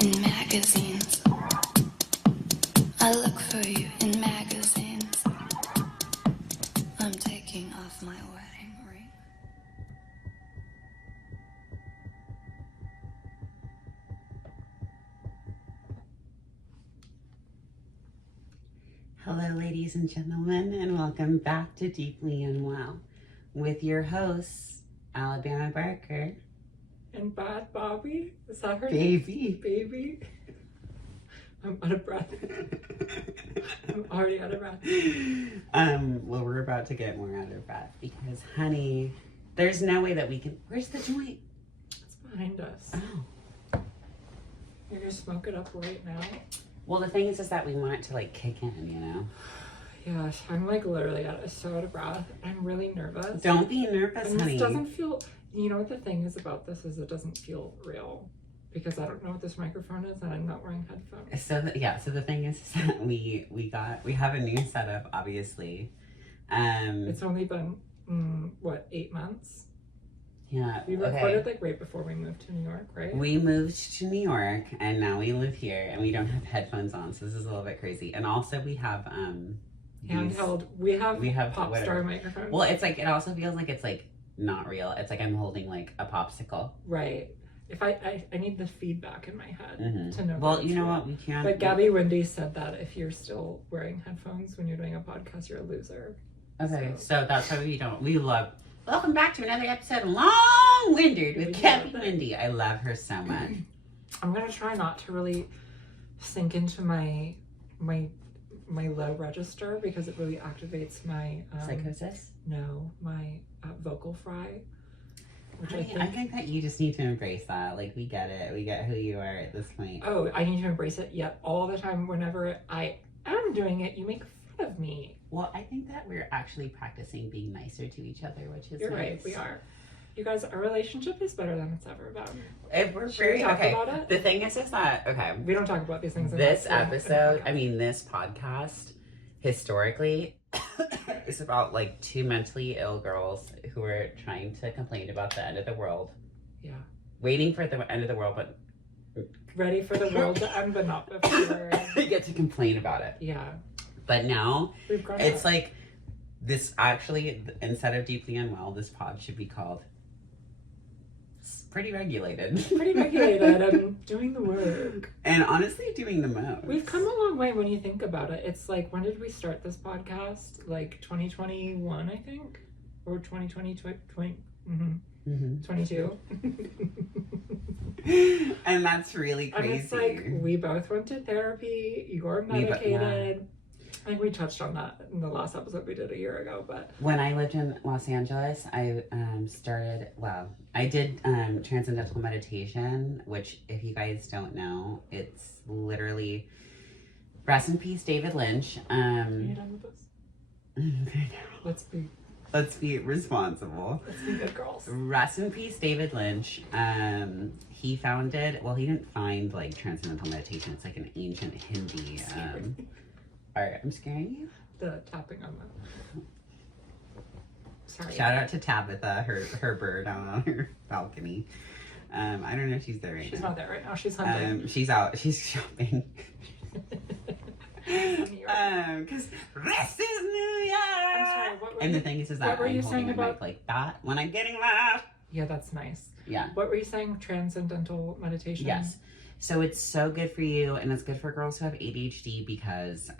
in magazines. I look for you in magazines. I'm taking off my wedding ring. Hello, ladies and gentlemen, and welcome back to Deeply Unwell with your hosts, Alabama Barker and Bad Bobby. Is that her name? Baby. I'm out of breath. I'm already out of breath. Well, we're about to get more out of breath because, honey, there's no way that we can. Where's the joint? It's behind us. Oh. You're gonna smoke it up right now? Well, the thing is that we want it to like kick in, you know? Yes, I'm like literally so out of breath. I'm really nervous. Don't be nervous, and honey. This doesn't feel, you know what the thing is about this is it doesn't feel real because I don't know what this microphone is and I'm not wearing headphones. So the thing is that we have a new setup, obviously. It's only been, 8 months? Yeah. We recorded like right before we moved to New York, right? We moved to New York and now we live here and we don't have headphones on, so this is a little bit crazy. And also we have handheld. We have pop star microphones. Well, it's like it also feels like it's like not real. It's like I'm holding like a popsicle. Right. If I need the feedback in my head to know. Well, you know what, we can't. But Gabby Wendy said that if you're still wearing headphones when you're doing a podcast, you're a loser. Okay, so that's why we love. Welcome back to another episode of Long-Winded with Gabby Wendy. I love her so much. I'm gonna try not to really sink into my low register because it really activates my psychosis. No, my vocal fry. Which I think that you just need to embrace that. Like, we get it. We get who you are at this point. Oh, I need to embrace it. Yet all the time, whenever I am doing it, you make fun of me. Well, I think that we're actually practicing being nicer to each other, which is You're nice. right. We are. You guys, our relationship is better than it's ever been. If we're Should we talk okay. about it? The thing is that okay. We don't talk about these things. This episode, this podcast, historically, is about like two mentally ill girls who are trying to complain about the end of the world. Yeah. Waiting for the end of the world, but ready for the world to end, but not before. They get to complain about it. Yeah. But now it's up. like this. Actually, instead of Deeply Unwell, this pod should be called Pretty Regulated. Pretty regulated and doing the work. And honestly, doing the most. We've come a long way when you think about it. It's like, when did we start this podcast? Like 2021, I think? Or 2022? And that's really crazy. And it's like, we both went to therapy. You're medicated. I think we touched on that in the last episode we did a year ago, but when I lived in Los Angeles, I did transcendental meditation, which, if you guys don't know, it's literally rest in peace, David Lynch. Are you done with this? Let's be responsible. Let's be good girls. Rest in peace, David Lynch. He founded. Well, he didn't find like transcendental meditation. It's like an ancient Hindi. All right, I'm scaring you? The tapping on the... Sorry. Shout out to Tabitha, her bird on her balcony. I don't know if she's there right now. She's not there right now. She's hunting. She's out. She's shopping. Because this is New York. I'm sorry, the thing is that I'm holding a mic like that when I'm getting loud. Yeah, that's nice. Yeah. What were you saying? Transcendental meditation? Yes. So it's so good for you, and it's good for girls who have ADHD because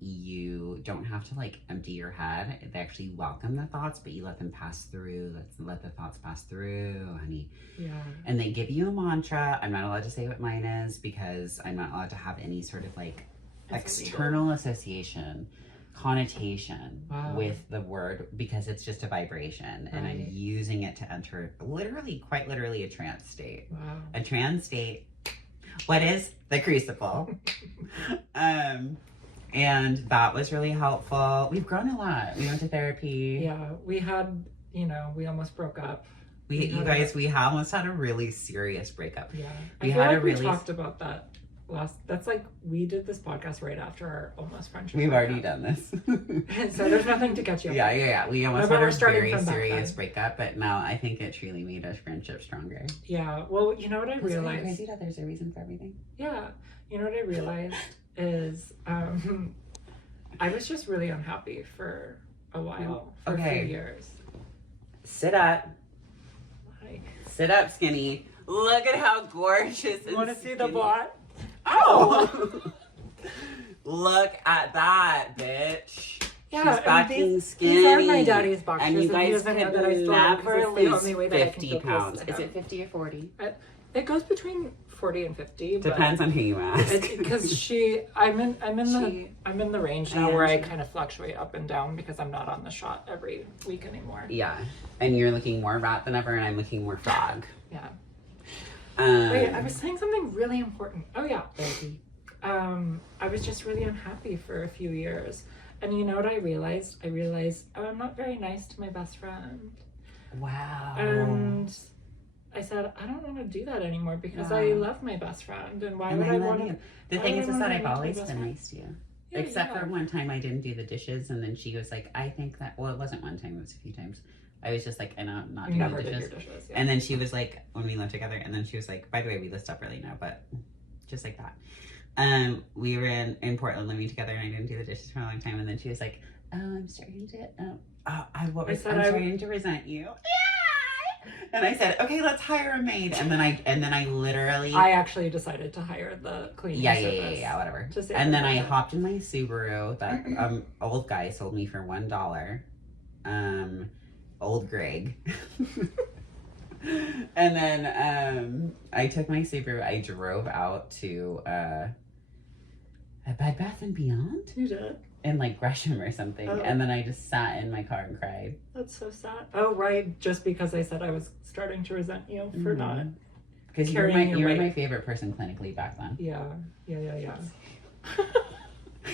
you don't have to like empty your head. They actually welcome the thoughts, but you let them pass through. Let the thoughts pass through, honey. Yeah. And they give you a mantra. I'm not allowed to say what mine is because I'm not allowed to have any sort of like external association, connotation with the word because it's just a vibration, and I'm using it to enter quite literally a trance state. Wow. A trance state. What is the crucible? And that was really helpful. We've grown a lot. We went to therapy. Yeah, we had, we almost broke up. We almost had a really serious breakup. Yeah, we talked about that that's like, we did this podcast right after our almost friendship. We've already done this. So there's nothing to catch you up. Yeah. We almost But had we're a starting very from back serious then. breakup, but now I think it truly made our friendship stronger. Yeah. Well, you know what I It's really realized? crazy that there's a reason for everything. Yeah. You know what I realized is I was just really unhappy for a while, for a few years. Sit up. Like, Sit up, skinny. Look at how gorgeous. you want to see the bot? Oh! Look at that, bitch. Yeah, She's fucking skinny. these are my daddy's boxers, And you he guys doesn't know could that I stole them because it's the never only way lose that I can 50 feel close pounds. to Is him. it 50 or 40? It goes between 40 and 50. Depends on who you ask. Because I'm in the range now where I kind of fluctuate up and down because I'm not on the shot every week anymore. Yeah. And you're looking more rat than ever, and I'm looking more frog. Yeah. Wait, I was saying something really important. Oh yeah, baby. I was just really unhappy for a few years. And you know what I realized? I realized, I'm not very nice to my best friend. Wow. And I said, I don't want to do that anymore because I love my best friend. And why would I want to? The thing is that I've always been nice to you. Yeah, Except for one time I didn't do the dishes, and then she was like, I think that, well, it wasn't one time, it was a few times. I was just like, I know, not doing Never the did dishes. your dishes. Yeah. And then she was like, when we lived together, and then she was like, by the way, we live separately now, but just like that. We were in Portland living together, and I didn't do the dishes for a long time, and then she was like, oh, I'm starting to, I'm starting to resent you. And I said, okay, let's hire a maid. And then I literally, I actually decided to hire the cleaning service. Yeah, whatever. To save And then I budget. hopped in my Subaru that old guy sold me for $1. Old Greg. And then I took my Subaru. I drove out to a Bed Bath and Beyond. You did? In like Gresham or something. Oh. And then I just sat in my car and cried. That's so sad. Oh, right. Just because I said I was starting to resent you for not. Because you were Carrying your weight. my favorite person clinically back then. Yeah.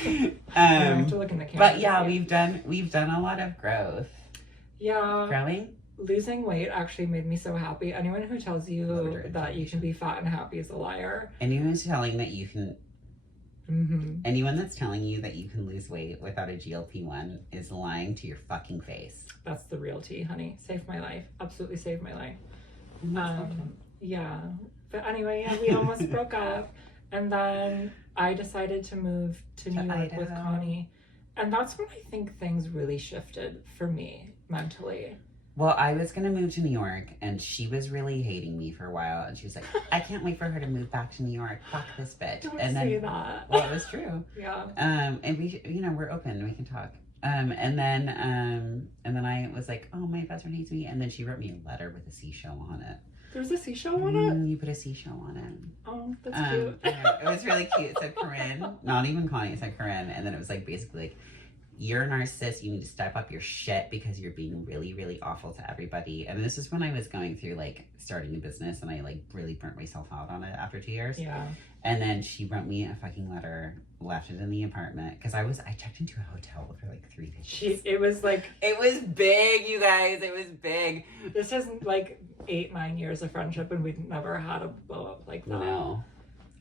I Um, have to look in the camera. but yeah, to see. we've done a lot of growth. Yeah. Growing? Losing weight actually made me so happy. Anyone who tells you Loaded. that you can be fat and happy is a liar. Anyone who's telling that you can Mm-hmm. anyone that's telling you that you can lose weight without a GLP-1 is lying to your fucking face. That's the real tea, honey. Saved my life. Absolutely saved my life. Okay. Yeah. But anyway, yeah, we almost broke up. And then I decided to move to New York with Idaho. Connie. And that's when I think things really shifted for me mentally. Well, I was going to move to New York, and she was really hating me for a while. And she was like, I can't wait for her to move back to New York. Fuck this bitch. Don't and say then, that. well, it was true. Yeah. And we, we're open. We can talk. And then I was like, oh, my best friend hates me. And then she wrote me a letter with a seashell on it. There's a seashell on it? You put a seashell on it. Oh, that's cute. Yeah, it was really cute. It said Corinne. Not even Connie. It said Corinne. And then it was like basically like, you're a narcissist. You need to step up your shit because you're being really, really awful to everybody. And this is when I was going through like starting a business, and I like really burnt myself out on it after 2 years. Yeah. And then she wrote me a fucking letter, left it in the apartment because I checked into a hotel for like 3 days. It was like, It was big, you guys. It was big. this isn't like 8-9 years of friendship, and we'd never had a blow up like that. No.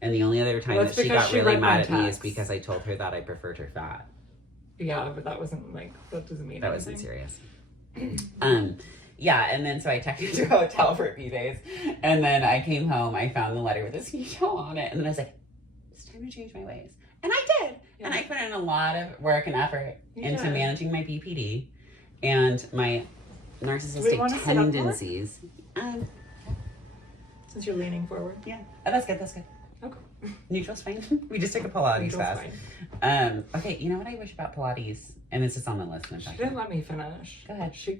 And the only other time Well, that it's she because got she really read my mad at me is text. because I told her that I preferred her fat. Yeah, but that wasn't like, that doesn't mean That anything. wasn't serious. Yeah, and then so I checked into a hotel for a few days, and then I came home, I found the letter with a seashell on it, and then I was like, it's time to change my ways. And I did. Yeah. And I put in a lot of work and effort into Yeah. managing my BPD and my Do we narcissistic wanna sit up more? tendencies. Since you're leaning forward. Yeah. Oh, that's good, that's good. Okay. Neutral's fine. We just took a Pilates Neutral's class. fine. Okay, you know what I wish about Pilates? And this is on the list. She didn't let me finish. Go ahead. She.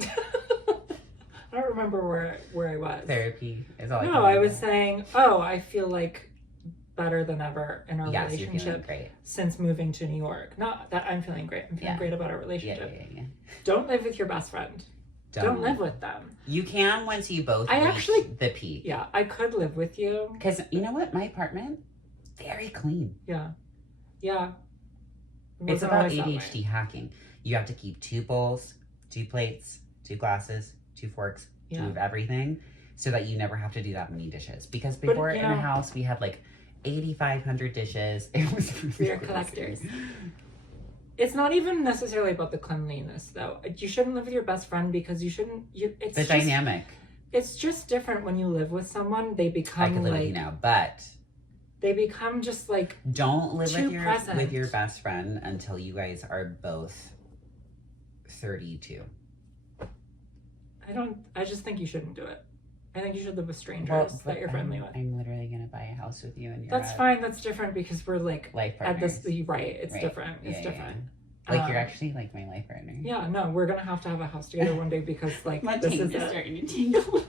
I don't remember where I was. Therapy is all I No, can I remember. was saying, I feel like better than ever in our Yes, you're feeling relationship great. since moving to New York. Not that I'm feeling great. I'm feeling Yeah. great about our Yeah, relationship. yeah. Don't live with your best friend. Don't live with them. You can once you both I reach actually- the peak. Yeah, I could live with you. Because you know what? My apartment, very clean. Yeah. Yeah. It It's wasn't about always that way. ADHD hacking. You have to keep 2 bowls, 2 plates, 2 glasses, 2 forks, Yeah. 2 of everything, so that you never have to do that many dishes. Because But, before you in a know- house, we had like 8,500 dishes. It was We are collectors. It's not even necessarily about the cleanliness, though. You shouldn't live with your best friend because you shouldn't. It's the just, dynamic. It's just different when you live with someone. They I become could live with like you now, but they become just like don't live too with your best friend until you guys are both 32. I just think you shouldn't do it. I think you should live with strangers that you're friendly with. I'm literally gonna buy a house with you, and That's fine. That's different because we're like life at partners. this. Right. It's different. It's different. Like you're actually like my life partner. Yeah. No, we're gonna have to have a house together one day because like My this tongue is is it. starting to tingle.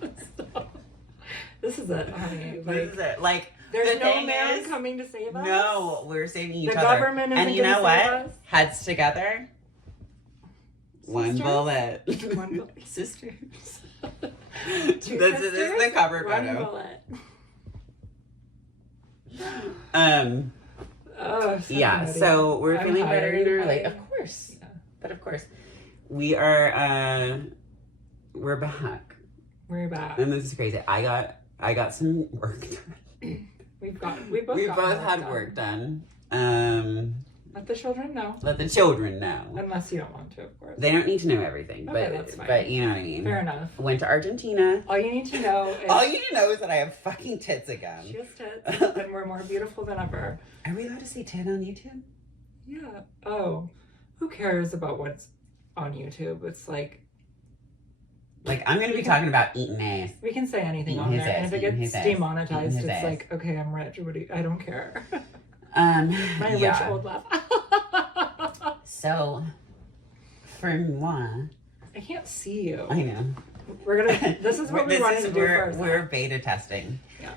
This is it, honey. Like, This is it. Like there's the no thing man is, coming to save us. No, we're saving each The other. government isn't and you know gonna save what? us. Heads together. One Sisters? bullet. One bullet. Sisters. Two This is sisters, the cover one photo. bullet. Yeah, funny. so we're I'm feeling high. better Are in you our life. high? Of course. Yeah. But of course. We are we're back. We're back. And this is crazy. I got some work done. We We both had work done. Let the children know. Let the children know. Unless you don't want to, of course. They don't need to know everything, Okay, that's fine. but you know what I mean. Fair enough. Went to Argentina. All you need to know is All you need to know is that I have fucking tits again. she has tits and we're more beautiful than ever. Are we allowed to say tit on YouTube? Yeah. Oh, who cares about what's on YouTube? It's like Like I'm gonna be talking about eating ass. we can say anything Eating on his there, and ass, if it eating gets his ass, demonetized, eating his it's ass. like, okay, I'm rich. I don't care. My yeah. rich old laugh. So, for moi, I can't see you. I know. We're gonna. This is what we wanted to do first. We're beta testing. Yeah.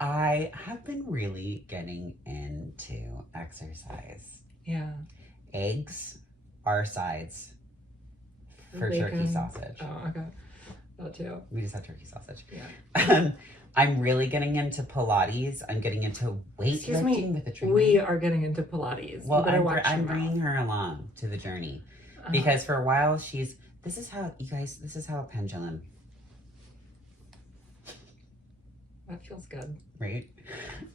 I have been really getting into exercise. Yeah. Eggs are sides for turkey Bacon. sausage. Oh, okay. That too. We just have turkey sausage. Yeah. I'm really getting into Pilates. I'm getting into Excuse me. weightlifting with a trainer. We are getting into Pilates. Well, you better I'm watch your bringing mouth. her along to the journey Uh-huh. because for a while this is how a pendulum, That feels good. right?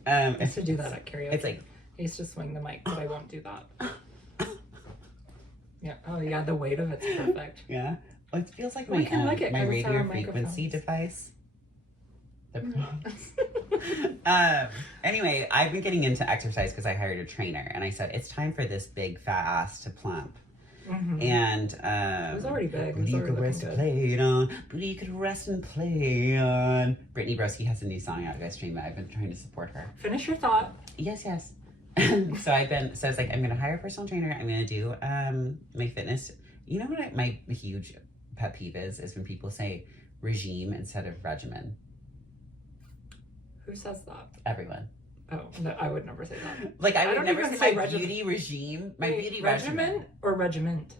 I used to do that at karaoke. It's like I used to swing the mic, but I won't do that. Yeah. Oh yeah, the weight of it's perfect. yeah. Well, it feels like We can lick it my 'cause it's radio our frequency microphones. device. Anyway, I've been getting into exercise because I hired a trainer, and I said it's time for this big fat ass to plump. Mm-hmm. And It was already big. It was booty you already could rest looking and good. play on. Booty you could rest and play on. Brittany Broski has a new song out. Guys, stream it. I've been trying to support her. Finish your thought. Yes. So I was like, I'm gonna hire a personal trainer. I'm gonna do my fitness. You know what my huge pet peeve is when people say regime instead of regimen. Who says that? Everyone. Oh, no, I would never say that. Like I would don't never even say say my regimen. beauty regime. My Wait, beauty regimen regimen. or regiment?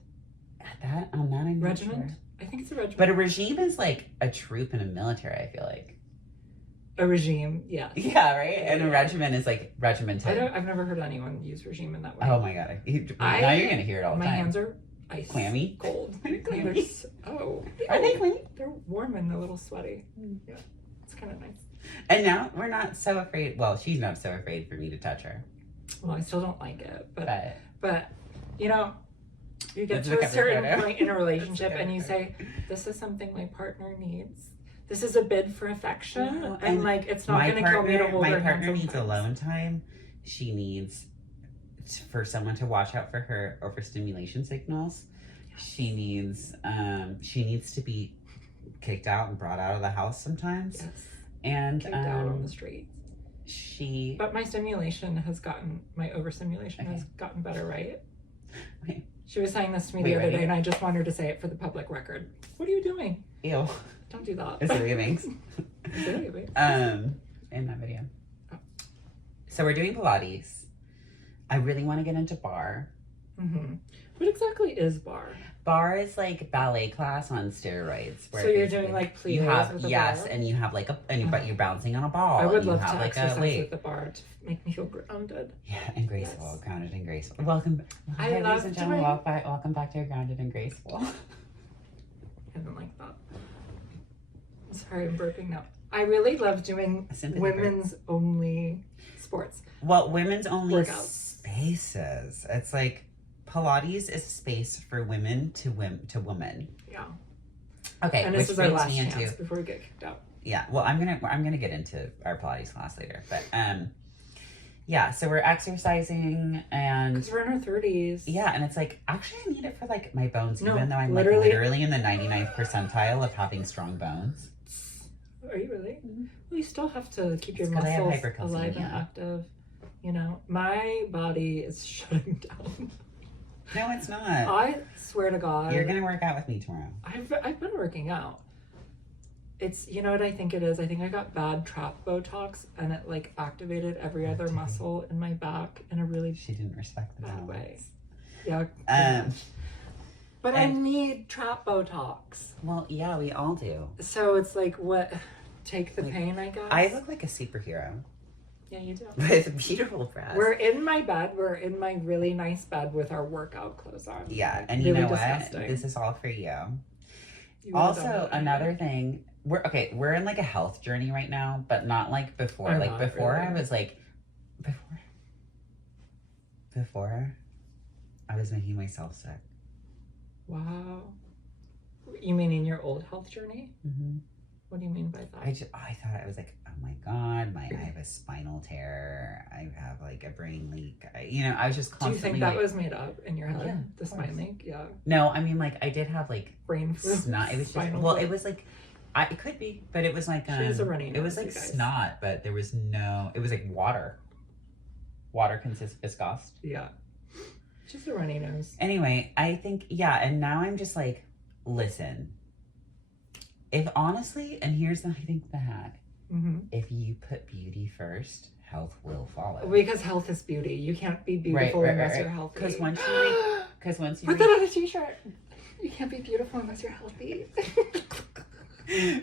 I'm not Regiment? sure. I think it's a regiment. But a regime is like a troop in a military, I feel like. A regime, yeah. Yeah, right? And a regiment is like regimented. I've never heard anyone use regime in that way. Oh my god. Now you're gonna hear it all the My time. hands are ice. Clammy? Cold. Clammy? Are they clammy? They're warm and a little sweaty. Yeah. It's kind of nice. And now we're not so afraid. Well, she's not so afraid for me to touch her. Well, I still don't like it, But but you know, you get That's to the a cover certain photo. point in a relationship That's the and you cover say, "This is something my partner needs. This is a bid for affection," No, and and like it's not going to kill me to hold my her partner hands needs sometimes. alone time. She needs for someone to watch out for her overstimulation signals. She needs to be kicked out and brought out of the house sometimes. Yes, And kicked out on the streets. But my overstimulation has gotten better, right? Wait. She was saying this to me Wait, the other ready? day, and I just want her to say it for the public record. What are you doing? Ew. Don't do that. It's really makes. In that video. Oh. So we're doing Pilates. I really want to get into bar. Mm-hmm. What exactly is bar? Bar is like ballet class on steroids. So you're doing like pliés you have with a yes, bar? and you have like but you're bouncing on a ball. I would and you love have to like exercise a weight. with the bar to make me feel grounded. Yeah, and graceful, Yes. grounded and graceful. Welcome, I hi, love ladies and gentlemen. doing- Welcome back to Grounded and Graceful. I didn't like that. I'm sorry, I'm burping now. I really love doing Sympathy women's only sports. Well, women's only Workouts. spaces. It's like Pilates is a space for women to women. Yeah. Okay, And which this is our brings last me chance into before we get kicked out. yeah. Well, I'm gonna get into our Pilates class later, but yeah. So we're exercising and Because we're in our 30s. yeah, and it's like actually I need it for like my bones, No, even though I'm literally- like literally in the 99th percentile of having strong bones. Are you really? Mhm. Well, you still have to keep your It's 'cause I have muscles hypercalcemia. alive and active. You know, my body is shutting down. No, it's not. I swear to God. You're gonna work out with me tomorrow. I've been working out. It's, you know what I think it is? I think I got bad trap Botox and it like activated every other muscle in my back in a really She didn't respect the bad way. balance. Yeah. But I and- need trap Botox. Well, yeah, we all do. So it's like, what? Take the Like, pain, I guess? I look like a superhero Yeah, you do. with beautiful breasts. We're in my bed. We're in my really nice bed with our workout clothes on. Yeah, Like, and you really know disgusting. what? This is all for you. You would've done Also, that another thing, we're in like a health journey right now, but not like before. I'm like not before really. I was like before I was making myself sick. Wow. You mean in your old health journey? Mm-hmm. What do you mean by that? I thought I was like, oh my god, I have a spinal tear. I have like a brain leak. I was just Do you constantly. think that like, was made up in your head? Yeah, The of course. spine leak? Yeah. No, I mean like I did have like Brain flu. snot. It was just Spinal well, flu. it was like it could be, but it was like She has a runny it was nose, like you guys. snot, but there was no. It was like water. Water consists viscosity. Yeah. Just a runny nose. Anyway, I think yeah, and now I'm just like, listen. If honestly, and here's I think the hack: Mm-hmm. if you put beauty first, health will follow. Because health is beauty. You can't be beautiful unless you're healthy. Because once you Put that on a t-shirt. You can't be beautiful unless you're healthy.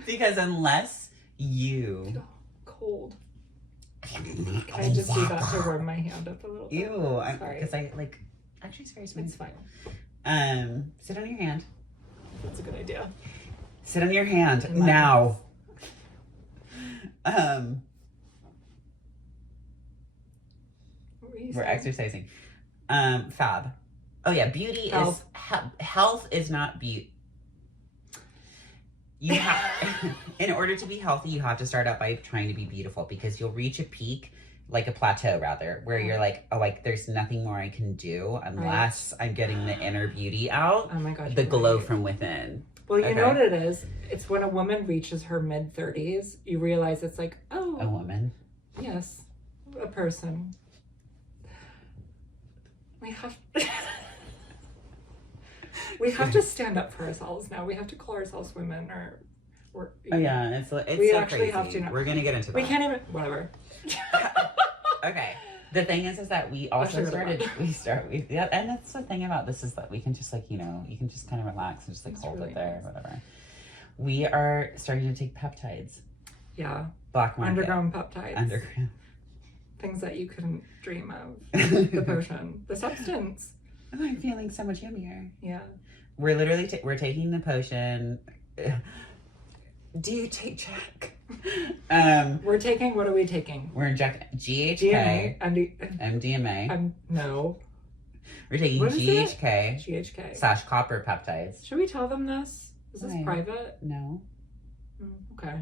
because unless you Cold. Can I just do that to warm my hand up a little bit? ew, Sorry. because I like actually it's very smooth. It's fine. Sit on your hand. That's a good idea. Sit on your hand In my now. What were you We're saying? exercising. Fab. Oh yeah, beauty Health. is health is not beauty. You have in order to be healthy, you have to start out by trying to be beautiful because you'll reach a peak, like a plateau rather, where you're like, oh, like there's nothing more I can do unless I'm getting the inner beauty out, Oh my gosh. the you're glow right. from within. Well, you know Okay. what it is? It's when a woman reaches her mid-30s, you realize it's like, oh, A woman. yes, a person. We have we have to stand up for ourselves now. We have to call ourselves women, or we're. Oh yeah, it's We so actually crazy. have to now. We're gonna get into that. We can't even. Whatever. Okay. The thing is that we also should have yeah, and that's the thing about this is that we can just like, you can just kind of relax and just like That's hold really it there, nice. whatever. We are starting to take peptides. Yeah. Black market. Underground peptides. Underground. Things that you couldn't dream of. The potion. The substance. Oh, I'm feeling so much yummier. Yeah. We're literally we're taking the potion. Do you take Jack? We're taking. What are we taking? We're injecting GMA. GHK, And MDMA. no. We're taking What is it? GHK GHK. / copper peptides. Should we tell them this? Is this Why? private? No. Okay.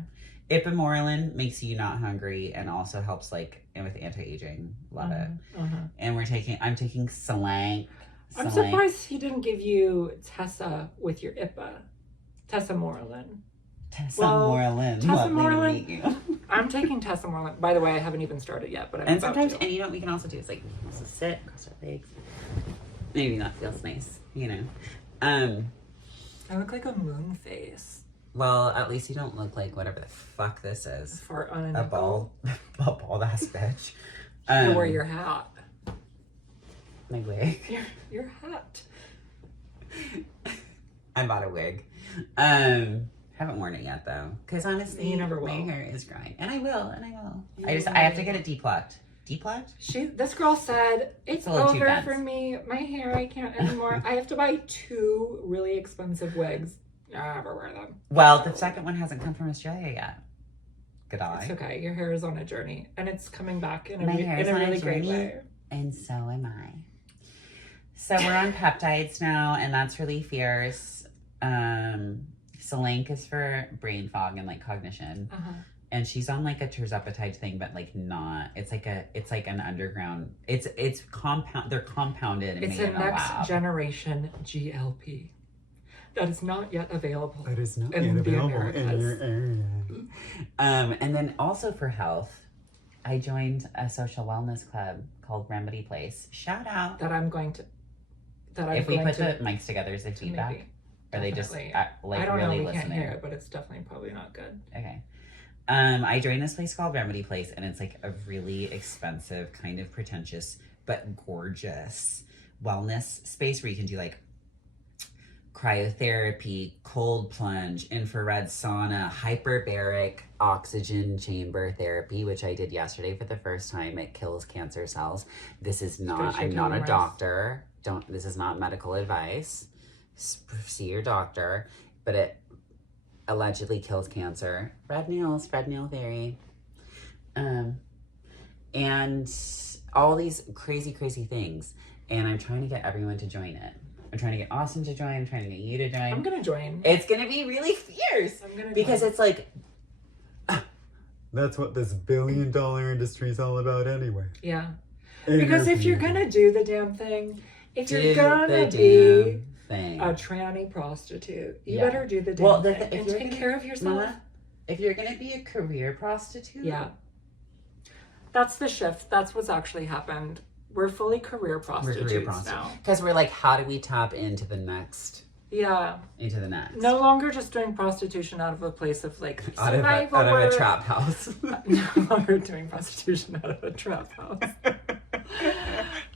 Ipamorelin makes you not hungry and also helps like with anti-aging. Love it. Uh-huh. And I'm taking Slank. I'm surprised he didn't give you Tessa with your IPA. Tessa Moreland. Tessamorelin. Tessamorelin. Lovely to meet you. I'm taking Tessa Moreland. By the way, I haven't even started yet, but I'm And about sometimes, to. and you know what we can also do is like also sit, cross our legs. Maybe that feels nice, I look like a moon face. Well, at least you don't look like whatever the fuck this is. Fart on a A nickel. bald ass bitch. You wear your hat. My wig. Your hat. I bought a wig. Haven't worn it yet though, because honestly, You never will. my hair is growing, and I will. You I have to will. get it deplucked. Deplucked? This girl said, it's a little too over dense. for me. My hair, I can't anymore. I have to buy 2 really expensive wigs. I never wear them. Well, the second one hasn't come from Australia yet. Good eye. It's okay. Your hair is on a journey, and it's coming back in a, My hair is on a really great journey. way. And so am I. So we're on peptides now, and that's really fierce. Solank is for brain fog and like cognition. And she's on like a terzepatide thing, but like not. It's like an underground. It's compound. They're compounded. And It's made a in next lab. generation GLP that is not yet available. That is not in yet the available in Americas. your area. And then also for health, I joined a social wellness club called Remedy Place. Shout out. That I'm going to. That I'm If we going put to. the mics together, is it feedback? maybe. Or they just Definitely. like I don't really know. We can't listening? hear it, but it's definitely probably not good. Okay. I joined this place called Remedy Place, and it's like a really expensive, kind of pretentious, but gorgeous wellness space where you can do like cryotherapy, cold plunge, infrared sauna, hyperbaric oxygen chamber therapy, which I did yesterday for the first time. It kills cancer cells. This is not, I'm not a doctor. This is not medical advice. See your doctor, but it allegedly kills cancer. Red nails, red nail theory. And all these crazy things. And I'm trying to get everyone to join it. I'm trying to get Austin to join. I'm trying to get you to join. I'm gonna join. It's gonna be really fierce. I'm gonna because join. it's like That's what this billion-dollar industry is all about anyway. Yeah. Because if you're gonna do the damn thing, if do you're gonna the be damn thing. a tranny prostitute, you Yeah. better do the damn Well, thing if and you're take gonna- care of yourself. Mama, if you're gonna be a career prostitute, Yeah. That's the shift. That's what's actually happened. We're fully career prostitutes now. Because we're like, how do we tap into the next? Yeah. Into the next. No longer just doing prostitution out of a place of like out of survival a work. trap house. No longer doing prostitution out of a trap house.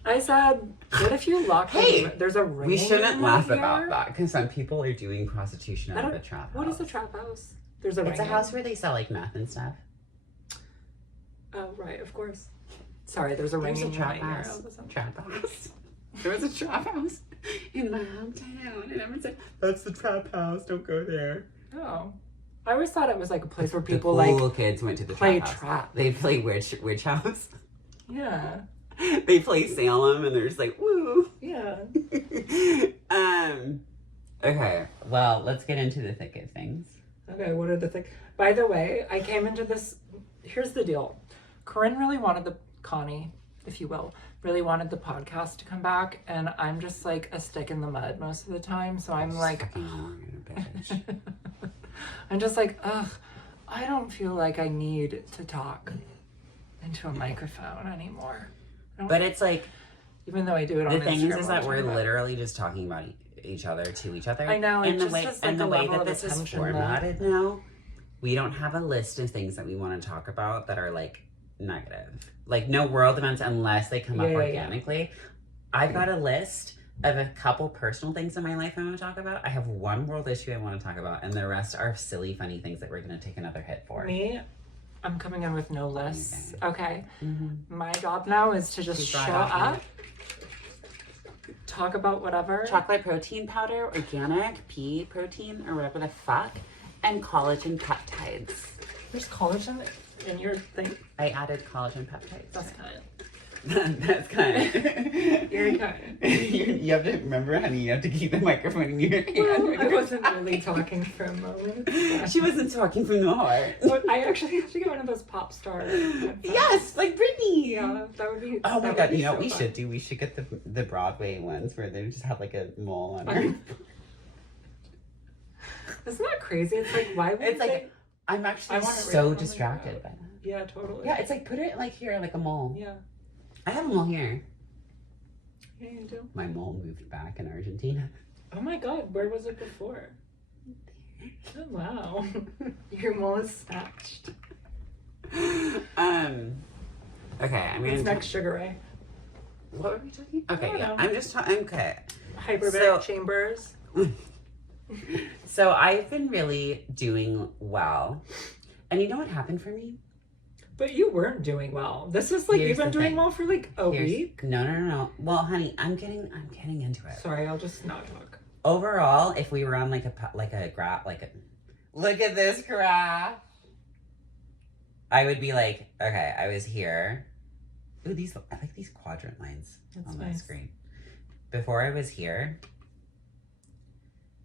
I said, what if you lock Hey, there's a ring? We shouldn't laugh here? about that because some people are doing prostitution out of a trap house. What is a trap house? There's a It's a ring. house where they sell like meth and stuff. Oh, right, of course. Sorry, there's a ring There's a in trap my ear. house. Trap house. There was a trap house in my hometown, and everyone said, "That's the trap house. Don't go there." Oh. I always thought it was like a place where The people cool like kids went to the play trap house. trap. They play witch house. Yeah. They play Salem, and they're just like, "Woo." Yeah. Okay. Well, let's get into the thick of things. Okay, what are the things? By the way, I came into this. Here's the deal. Corinne really wanted Connie, if you will, really wanted the podcast to come back, and I'm just like a stick in the mud most of the time. So I'm like, I'm just like, ugh, I don't feel like I need to talk into a microphone anymore. But it's like, even though I do it on the thing Instagram is all that the we're time, literally just talking about each other to each other. I know, And it's the just- way, just like and the the way level that of this is attention formatted now, we don't have a list of things that we want to talk about that are like negative. Like no world events unless they come up Yeah. organically. I've got a list of a couple personal things in my life I want to talk about. I have one world issue I want to talk about, and the rest are silly, funny things that we're going to take another hit for. Me, I'm coming in with no lists. Okay. Mm-hmm. My job now is to just She's show brought off up, talk about whatever. Chocolate protein powder, organic, pea protein, or whatever the fuck, and collagen peptides. There's collagen in your thing. I added collagen peptides. That's kind. That's kind. You're kind. You have to remember, honey. You have to keep the microphone in your hand. Well, I wasn't really talking for a moment. She wasn't talking from the heart. But I actually have to get one of those pop star headphones. Yes, like Britney. Yeah, that would be. Oh my that god! would be You know so what we fun. should do? We should get the Broadway ones where they just have like a mole on her. Isn't that crazy? It's like why would It's like they... I'm actually I want it so written on the distracted ground. by that. Yeah, totally. Yeah, it's like put it like here, like a mole. Yeah. I have a mole here. Yeah, you do. My mole moved back in Argentina. Oh my god, where was it before? Oh wow. Your mole is snatched. Okay, I'm gonna. It's next Sugar Ray. What were we talking? Okay, I don't yeah, know. I'm just talking. Okay, Hyperbaric So- chambers. so I've been really doing well, and you know what happened for me? But you weren't doing well. This is like Here's you've been the doing thing. well for like a week. No. Well, honey, I'm getting into it. Sorry, I'll just not talk. Overall, if we were on like a graph, look at this graph. I would be like, okay, I was here. Ooh, I like these quadrant lines That's on my nice. screen. Before I was here,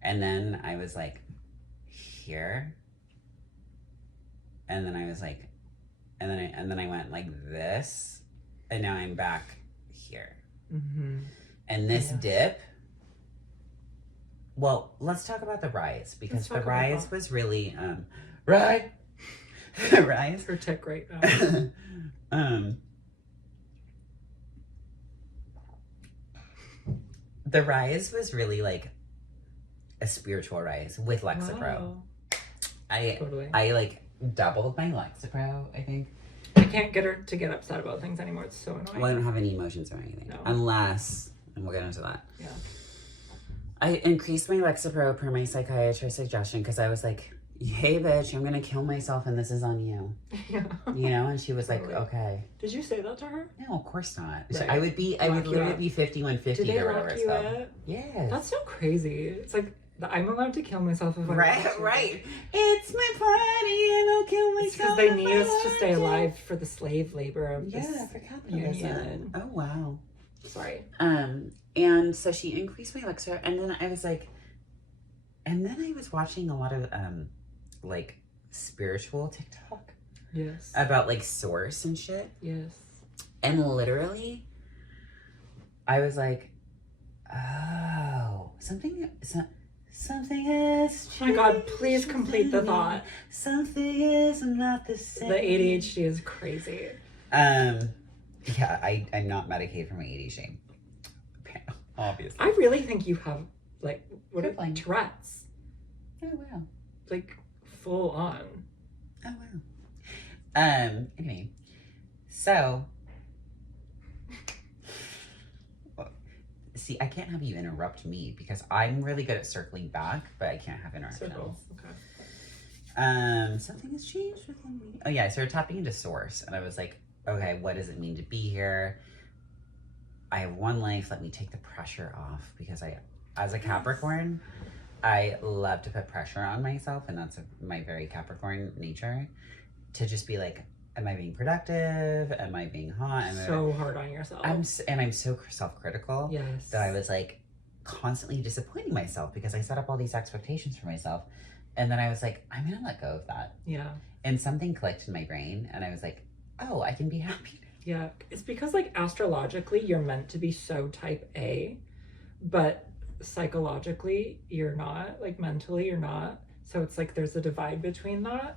and then I was like here, and then I was like, and then I went like this, and now I'm back here. Mm-hmm. And this Yes. dip. Well, let's talk about the rise, because the rise was really rise. The rise. Her tick right now. The rise was really like a spiritual rise with Lexapro. Wow. Totally. I like doubled my Lexapro, I think. I can't get her to get upset about things anymore. It's so annoying. Well, I don't have any emotions or anything. No. Unless, and we'll get into that. Yeah. I increased my Lexapro per my psychiatrist's suggestion because I was like, hey, bitch, I'm going to kill myself and this is on you. Yeah. You know? And she was like, Totally. okay. Did you say that to her? No, of course not. Right. I would Lock you literally up. be 5150 Did they or whatever lock it's you called. up? Yes. That's so crazy. It's like I'm allowed to kill myself if I Right, want to. right. It's my party and I'll kill It's myself. because they if need I us to want stay alive for the slave labor of this Yeah, for capitalism. union. Oh, wow. Sorry. And so she increased my Lexapro, and then I was like, and then I was watching a lot of like spiritual TikTok Yes. about like source and shit, Yes. and literally, I was like, oh, something has changed. Oh my God, please complete the thought. Something is not the same. The ADHD is crazy. Yeah, I'm not medicated for my ADHD. Obviously. I really think you have like what are Crippling. Tourette's, Oh wow. like full on. Oh wow. Anyway, so see, I can't have you interrupt me because I'm really good at circling back, but I can't have interruptions. Circles. Okay. Something has changed within me. Oh yeah, I started tapping into source, and I was like, okay, what does it mean to be here? I have one life. Let me take the pressure off, because as a Capricorn, I love to put pressure on myself, and that's my very Capricorn nature, to just be like, am I being productive? Am I being hot? So hard on yourself. I'm so self-critical Yes. that I was like constantly disappointing myself because I set up all these expectations for myself, and then I was like, I'm gonna let go of that. Yeah. And something clicked in my brain, and I was like, oh, I can be happy. Yeah. It's because like astrologically you're meant to be so type A, but psychologically you're not. Like mentally you're not. So it's like there's a divide between that.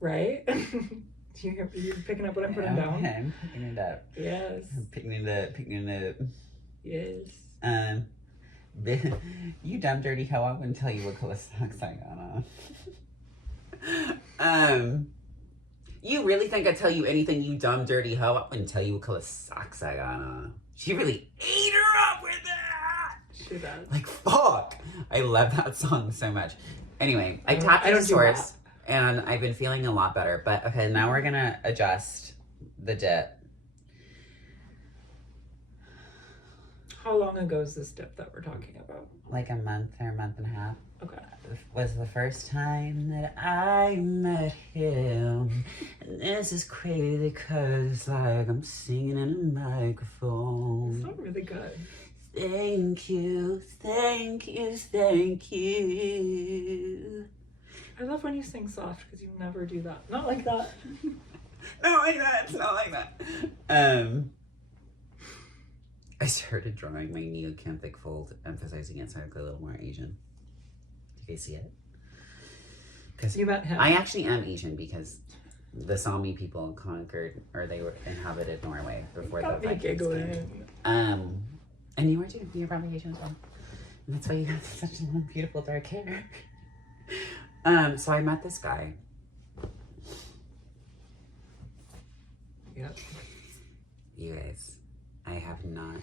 Right? You're picking up what I'm putting down? I'm picking it up. Yes. I'm picking it up. Yes. You dumb dirty hoe, I wouldn't tell you what color socks I got on. You really think I'd tell you anything, you dumb dirty hoe? I wouldn't tell you what color socks I got on. She really ate her up with that! She does. Like, fuck! I love that song so much. Anyway, I don't- tapped I into don't do source, and I've been feeling a lot better. But okay, now we're gonna adjust the dip. How long ago is this dip that we're talking about? Like a month or a month and a half. Okay. Was the first time that I met him. And this is crazy because like I'm singing in a It's microphone. not really good. Thank you, thank you, thank you. I love when you sing soft because you never do that. Not like that. Not like that, it's not like that. I started drawing my neocanthic fold, emphasizing it so I look a little more Asian. Do you guys see it? Because You met him. I actually am Asian because the Sami people conquered, or they were inhabited Norway before the Got me Vikings came. giggling. And you were too. You're probably Asian as well. And that's why you got such long, beautiful dark hair. So I met this guy. Yep. You guys, I have not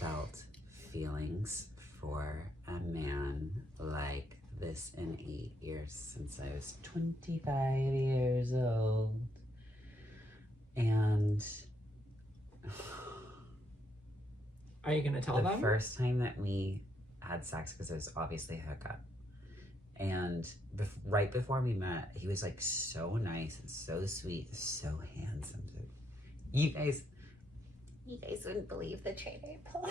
felt feelings for a man like this in 8 years, since I was 25 years old. And Are you gonna tell the them? first time that we had sex, because it was obviously a hookup, And right before we met, he was like so nice and so sweet, so handsome. You guys wouldn't believe the trait I pull.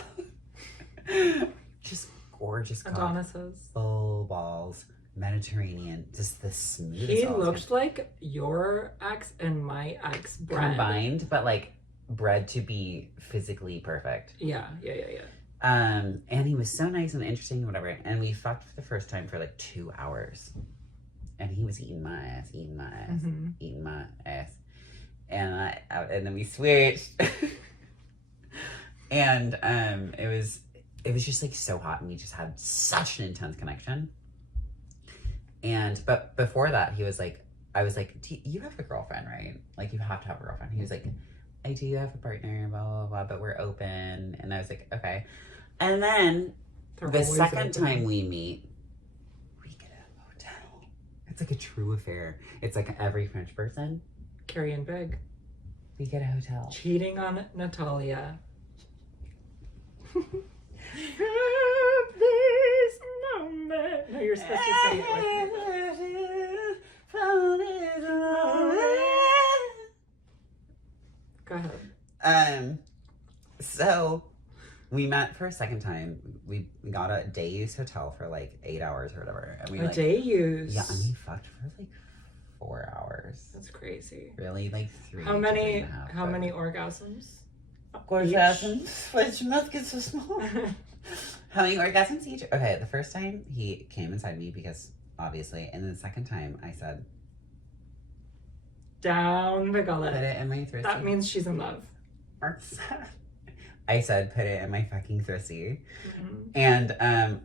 Just gorgeous cock. Adonis's. Full balls, Mediterranean, just the smoothest. He looked like your ex and my ex bred. Combined, but like bred to be physically perfect. Yeah. And he was so nice and interesting and whatever. And we fucked for the first time for like 2 hours. And he was eating my ass. And then we switched. And it was just like so hot, and we just had such an intense connection. But before that, I was like, you have a girlfriend, right? Like, you have to have a girlfriend. He was like, I do have a partner, blah, blah, blah, but we're open. And I was like, okay. And then the second time we meet, we get a hotel. It's like a true affair. It's like every French person. Carrie and Big. We get a hotel. Cheating on Natalia. This moment. No, you're supposed to say it like Go ahead. So we met for a second time. We got a day use hotel for like 8 hours or whatever. And we day use. Yeah, and we fucked for like 4 hours. That's crazy. Really, like 3. How many orgasms? Orgasms? Which mouth gets so small. How many orgasms each? Okay, the first time he came inside me because obviously, and then the second time I said, down the gullet. Put it in my thrusty. That means she's in love. I said, put it in my fucking thrusty. Mm-hmm. And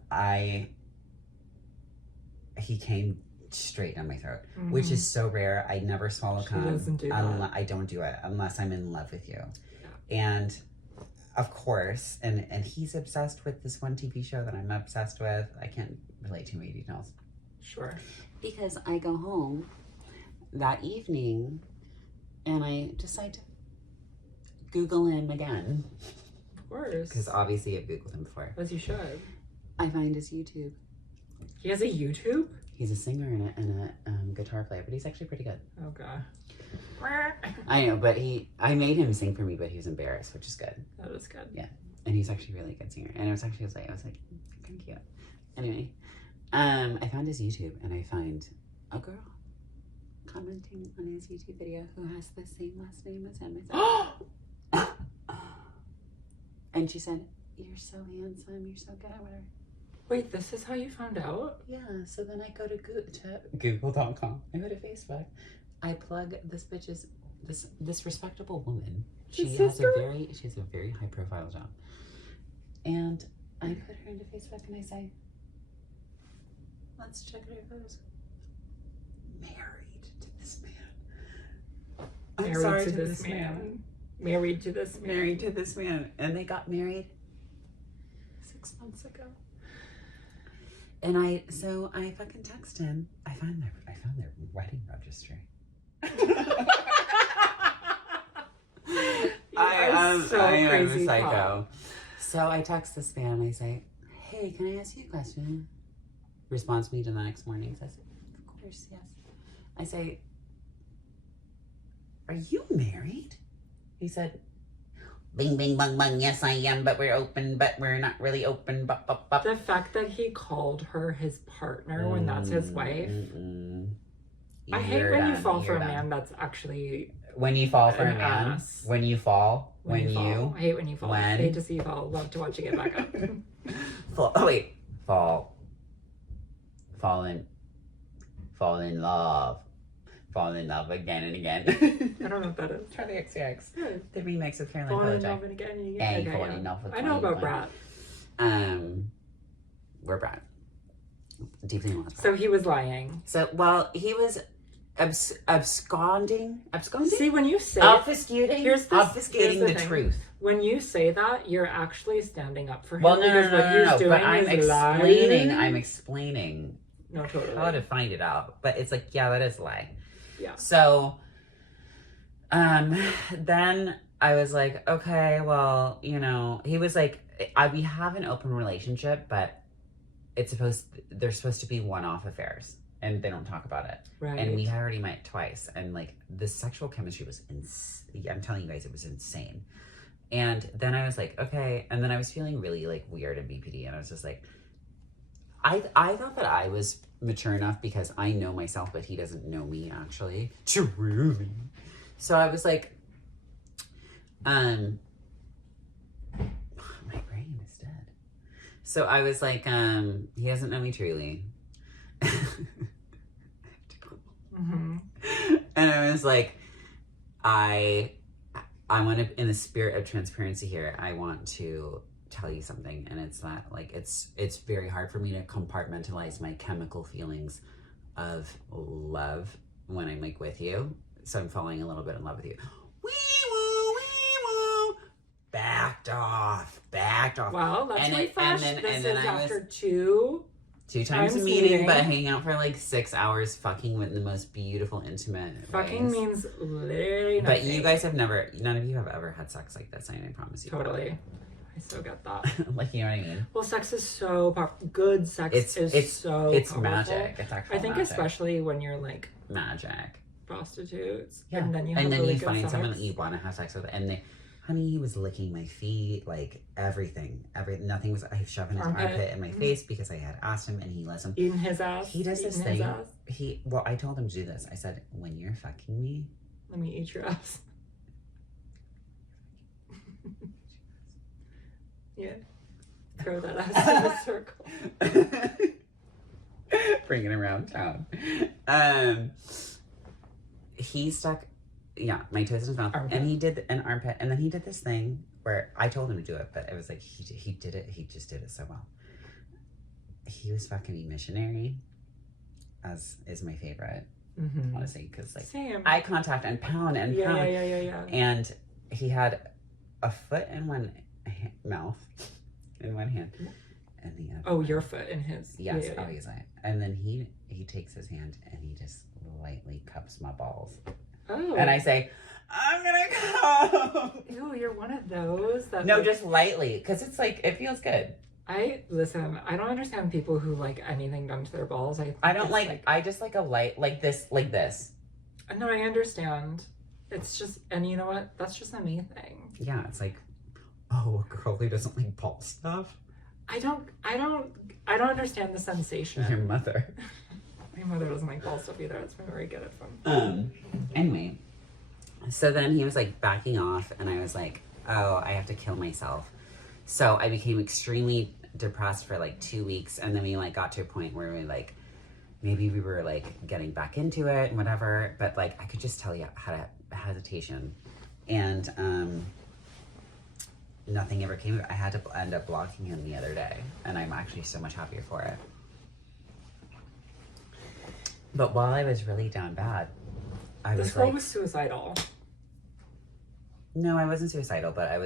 he came straight down my throat, mm-hmm. which is so rare. I never swallow cum. Doesn't do that. I don't do it unless I'm in love with you. Yeah. And of course, and he's obsessed with this one TV show that I'm obsessed with. I can't relate too many details. Sure. Because I go home that evening and I decide to Google him again. Of course. Because obviously I've Googled him before. As you should. I find his YouTube. He has a YouTube? He's a singer and a guitar player, but he's actually pretty good. Oh, God. I know, but I made him sing for me, but he was embarrassed, which is good. That is good. Yeah. And he's actually a really good singer. And I was like, thank you. Anyway, I found his YouTube and I find a girl commenting on his YouTube video who has the same last name as him. I said, and she said, you're so handsome, you're so good, whatever. Wait, this is how you found out? Yeah, so then I go to Google.com. I go to Facebook. I plug this bitch's, this respectable woman. She has a very high profile job. And I put her into Facebook and I say, let's check out her photos. Married to this man. Married to this man. Married to this man. And they got married 6 months ago. And I fucking text him. I found their wedding registry. I am a psycho. Pop. So I text this man and I say, hey, can I ask you a question? Responds me to the next morning. Says, of course, yes. I say, are you married? He said, bing, bing, bang, bang, yes, I am, but we're open, but we're not really open, bup, bup, bup. The fact that he called her his partner when that's his wife. I hate when you fall for a man that's actually when you fall for a man. Ass. When you fall. I hate when you fall. I hate to see you fall. Love to watch you get back up. Fall in love. Fall in love again and again. I don't know what that is. Charlie XCX. The remix of Caroline Fall in Polachek. love again and again. Yeah, Okay, fall in love with I know about Brat. We're Brat. Deeply Unwell. So he was lying. So, well, he was absconding. See, when you say obfuscating obfuscating the truth. When you say that, you're actually standing up for him. Well, no, But I'm explaining. No, totally. How to find it out. But it's like, yeah, that is a lie. Yeah. So, then I was like, okay, well, he was like, we have an open relationship, but they're supposed to be one-off affairs, and they don't talk about it. Right. And we had already met twice, and like the sexual chemistry was I'm telling you guys, it was insane. And then I was like, okay. And then I was feeling really like weird in BPD, and I was just like, I thought that I was mature enough because I know myself, but he doesn't know me actually. Truly. So I was like, my brain is dead. So I was like, he doesn't know me truly. Mm-hmm. And I was like, I want to, in the spirit of transparency here, I want to tell you something, and it's that like it's very hard for me to compartmentalize my chemical feelings of love when I'm like with you. So I'm falling a little bit in love with you. Wee woo. Backed off. Well, let's refresh. And This then is I was after two times times a meeting, meeting. but hanging out for like 6 hours, fucking with the most beautiful, intimate fucking ways. means literally But nothing. you guys have none of you have ever had sex like this. I promise you. Totally. I so get that. Like, you know what I mean? Well, sex is so powerful. Good sex is so it's powerful. magic. It's actually I think magic. especially when you're like Magic. prostitutes, Yeah. and then you have really good find sex. someone that you want to have sex with, and honey, he was licking my feet, like everything. Nothing was. I shoved his armpit in my face because I had asked him, and he listened. Eating his ass. He does this eating his thing. ass. I told him to do this. I said, when you're fucking me, Let me eat your ass. Yeah. Throw that ass in a circle. bring it around town. He stuck, my toes in his mouth, Armpit. and he did an armpit, and then he did this thing where I told him to do it, but it was like he did it. He just did it so well. He was fucking me missionary, as is my favorite, honestly, because like Same. eye contact and pound and Yeah. pound, Yeah. and he had a foot in one mouth, in one hand, and the other. Oh, your foot in his. Yes, Yeah. obviously. And then he takes his hand and he just lightly cups my balls. Oh. And I say, I'm gonna come. Ew, you're one of those that. No, like, just lightly, because it's like, it feels good. I don't understand people who like anything done to their balls. I don't I just like a light, like this. No, I understand. It's just, and you know what? That's just a me thing. Yeah, it's like, oh, a girl who doesn't like ball stuff. I don't understand the sensation. Your mother. My mother doesn't like ball stuff either. That's where I get it from. Anyway, so then he was like backing off, and I was like, oh, I have to kill myself. So I became extremely depressed for like 2 weeks, and then we like got to a point where we like, maybe we were like getting back into it and whatever, but like I could just tell you had a hesitation, and nothing ever came of it. I had to end up blocking him the other day, and I'm actually so much happier for it. But while I was really down bad, I This was girl like, was suicidal. no, I wasn't suicidal, but I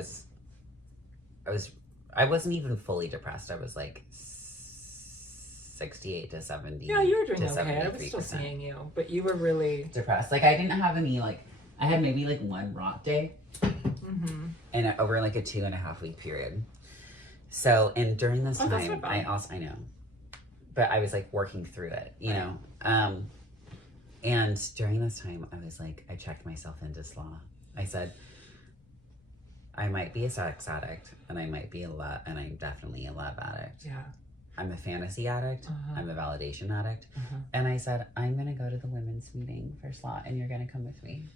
wasn't even fully depressed. I was like 68 to 70. Yeah, you were doing to okay. I was still 73% seeing you, but you were really. depressed. Like I didn't have any I had maybe like one rock day, and over like a 2.5 week period. So, and during this Oh, that's time, not bad. I know, but I was like working through it, you know. And during this time, I was like, I checked myself into slaw. I said, I might be a sex addict, and I might be and I'm definitely a love addict. Yeah. I'm a fantasy addict. I'm a validation addict. And I said, I'm gonna go to the women's meeting for SLA, and you're gonna come with me.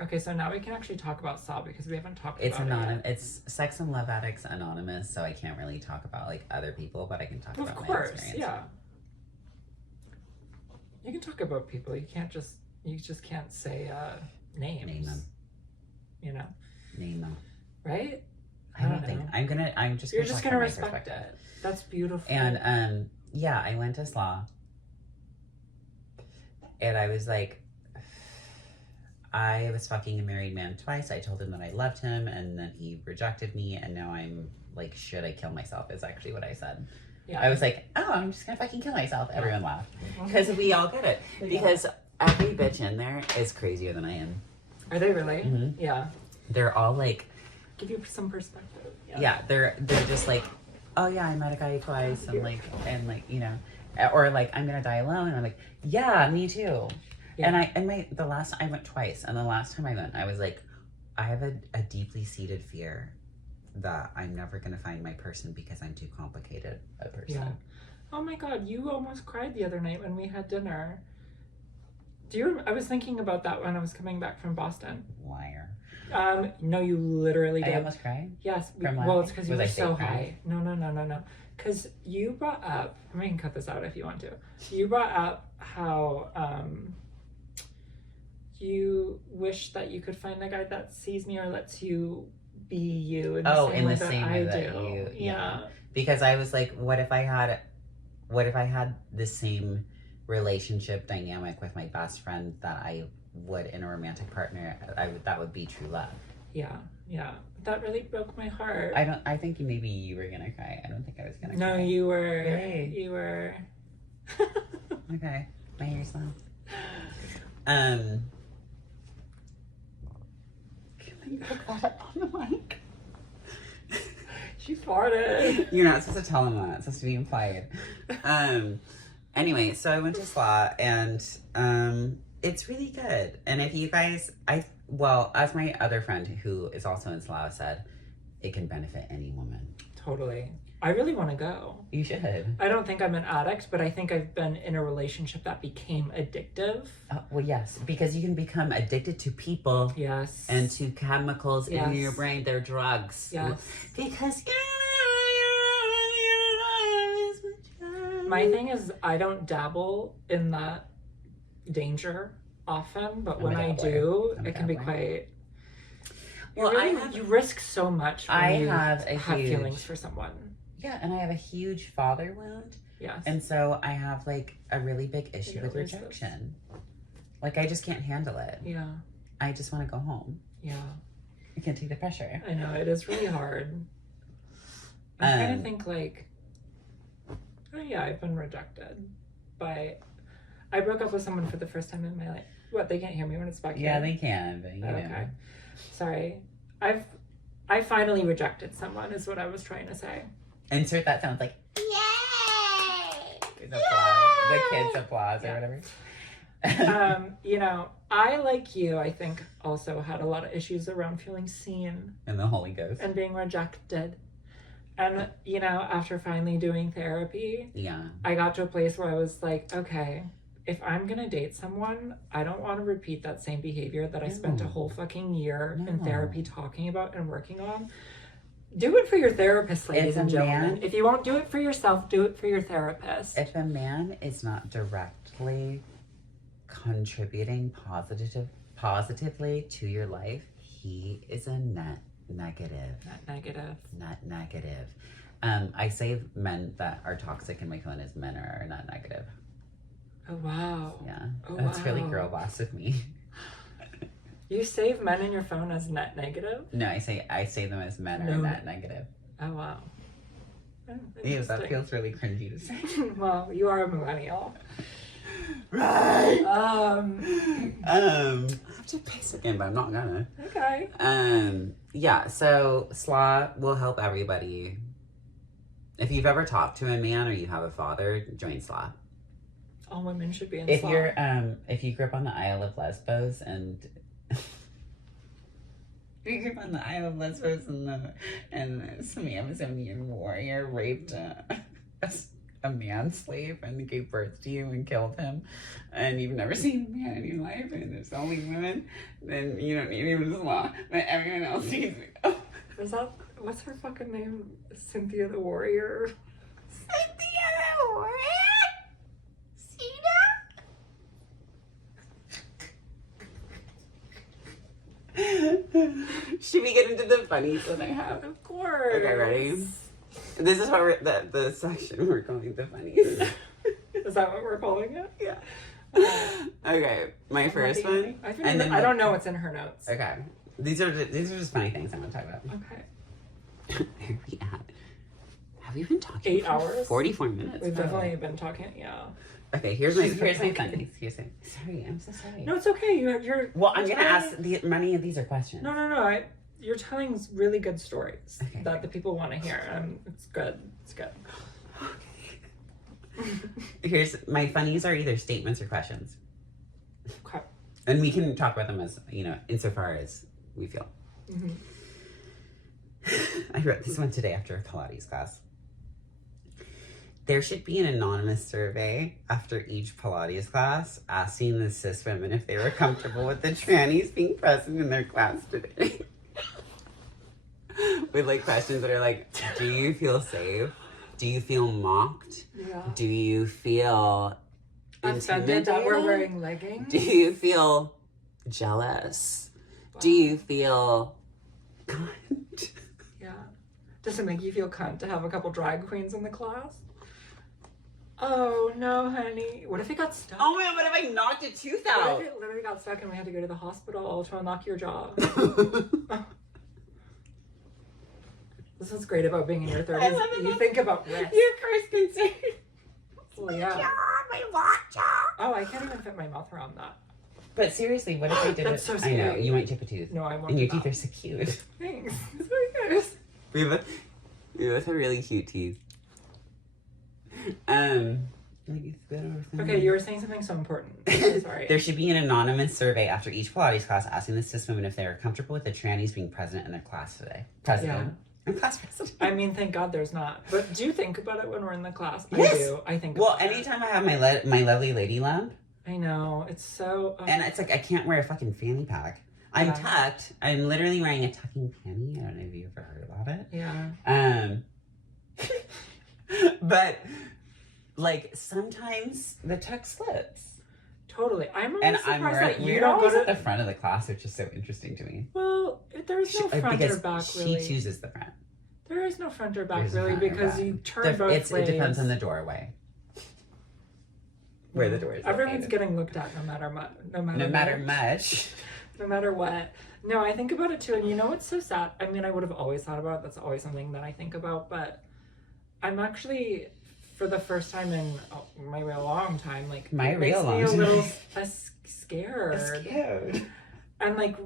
Okay, so now we can actually talk about SLA because we haven't talked It's about anonymous. it. It's Sex and Love Addicts Anonymous, so I can't really talk about like other people, but I can talk Of about my course, experience. yeah. You can talk about people. You just can't say names. Name them. You know, Name them. right? I don't think know. I'm just. You're gonna just talk gonna from my respect perspective. it. That's beautiful. And yeah, I went to SLA, and I was like, I was fucking a married man twice. I told him that I loved him, and then he rejected me, and now I'm like, should I kill myself? Is actually what I said. yeah. I was like, oh, I'm just gonna fucking kill myself. Everyone laughed because we all get it. Because every bitch in there is crazier than I am. Are they really? Mhm. Yeah. They're all like, Give you some perspective. yeah, they're just like, oh yeah, I met a guy twice, and like, you know, or like, I'm gonna die alone. And I'm like, yeah, me too. Yeah. The last I went twice, and the last time I went, I was like, I have a deeply seated fear that I'm never gonna find my person because I'm too complicated a person. Yeah. Oh my God, you almost cried the other night when we had dinner. I was thinking about that when I was coming back from Boston. Liar. No, you literally did. I almost cried? Yes. From Well, it's because you was were I so fake high. No. Because you brought up, I mean, you can cut this out if you want to. You brought up how you wish that you could find a guy that sees me or lets you be you in the same way that I do. Yeah. Because I was like, what if I had the same relationship dynamic with my best friend that I would in a romantic partner? That would be true love. Yeah. That really broke my heart. I think maybe you were gonna cry. I don't think I was gonna No, cry. you were. Yay. You were. Okay. My ears now. Can I put that on the mic? She farted. You're not supposed to tell them that. It's supposed to be implied. Anyway, so I went to SLA, and it's really good. And if you guys, as my other friend who is also in SLA said, it can benefit any woman. Totally. I really want to go. You should. I don't think I'm an addict, but I think I've been in a relationship that became addictive. Well, yes, because you can become addicted to people. Yes. And to chemicals Yes. in your brain. They're drugs. Yes. Because My thing is, I don't dabble in that danger often, but when I do, it can be quite. Well, you risk so much when you have huge feelings for someone. Yeah, and I have a huge father wound. Yes. And so I have like a really big issue with rejection. Like I just can't handle it. Yeah. I just want to go home. Yeah. I can't take the pressure. I know, it is really hard. I'm trying to think like, oh yeah, I've been rejected by, I broke up with someone for the first time in my life. What, they can't hear me when it's back here? Yeah, they can, but you know. Okay. Sorry. I finally rejected someone is what I was trying to say. Insert that sound like, yay! The kids applause or whatever. You know, I, like you, I think also had a lot of issues around feeling seen. And the Holy Ghost. And being rejected. And, you know, after finally doing therapy, I got to a place where I was like, okay, if I'm going to date someone, I don't want to repeat that same behavior that I spent a whole fucking year in therapy talking about and working on. Do it for your therapist, ladies and gentlemen. If you won't do it for yourself, do it for your therapist. If a man is not directly contributing positively to your life, he is a net negative. Net negative. I say men that are toxic in my phone as men are net negative. Oh, wow. Yeah. Oh, That's wow. really girl boss of me. You save men in your phone as net negative? No, I say them as men are net negative. Oh, wow. Yeah, that feels really cringy to say. Well, you are a millennial. Right. I have to piss again, but I'm not gonna. Okay. Yeah, so SLA will help everybody. If you've ever talked to a man or you have a father, join SLA. All women should be in if SLA. You're if you grew up on the Isle of Lesbos and you grew up on the Isle of Lesbos and some Amazonian warrior raped a man slave and gave birth to you and killed him, and you've never seen a man in your life and there's only women, then you don't need even SLA, but everyone else needs to go. What's her fucking name? Cynthia the Warrior? Cynthia the Warrior? Should we get into the funnies that I have? Of course. Okay, ready? This is what the section we're calling the funnies. Is that what we're calling it? Yeah. Okay, my first one. I don't know what's in her notes. Okay, these are just funny things I'm gonna talk about. Okay. Where are we at? Have we been talking? 8 hours. 44 minutes. We've definitely been talking. Yeah. Okay, here's my funnies. Sorry, I'm so sorry. No, it's okay. You're. Well, I'm gonna ask. Many of these are questions. No. you're telling really good stories Okay. that the people want to hear. It's good. It's good. Here's my funnies are either statements or questions. Okay. And we can talk about them as, insofar as we feel. Mm-hmm. I wrote this one today after a Pilates class. There should be an anonymous survey after each Pilates class asking the cis women if they were comfortable with the trannies being present in their class today. With like questions that are like, do you feel safe? Do you feel mocked? Yeah. Do you feel Offended that we're wearing leggings? Do you feel jealous? Wow. Do you feel cunt? Yeah. Does it make you feel cunt to have a couple drag queens in the class? Oh no, honey. What if it got stuck? Oh my god, what if I knocked a tooth What out? if it literally got stuck and we had to go to the hospital to unlock your jaw? This is great about being in your 30s. You think about risk. Your first concern. Well, yeah. My watch. Oh, I can't even fit my mouth around that. But seriously, what if I did That's it? so I know, scary. you might chip a tooth. No, I won't. And your do teeth are that. so cute. Thanks. It's very good. We both have really cute teeth. Okay, you were saying something so important. Sorry. There should be an anonymous survey after each Pilates class asking the cis women if they are comfortable with the trannies being present in their class today. President. I'm class president. I mean, thank God there's not. But do you think about it when we're in the class? Yes. I do. I think Well, about it. anytime I have my lovely lady lamp, I know. It's so... and it's like I can't wear a fucking fanny pack. I'm Yeah. tucked. I'm literally wearing a tucking panty. I don't know if you've ever heard about it. Yeah. But like sometimes the tuck slips. Totally. I'm always And I'm surprised wearing, that you we're don't go always to... at the front of the class, which is so interesting to me. Well, there's no front because or back, she really. chooses the front. There is no front or back, There's a really, front or because back. you turn both ways. It depends on the doorway. Where the door is Everyone's located. getting looked at no matter what. No matter what. much. No matter what. No, I think about it too, and you know what's so sad? I mean, I would have always thought about it. That's always something that I think about, but I'm actually, for the first time in my real long time, like, My it real makes long me a time. little scared. Scared. And like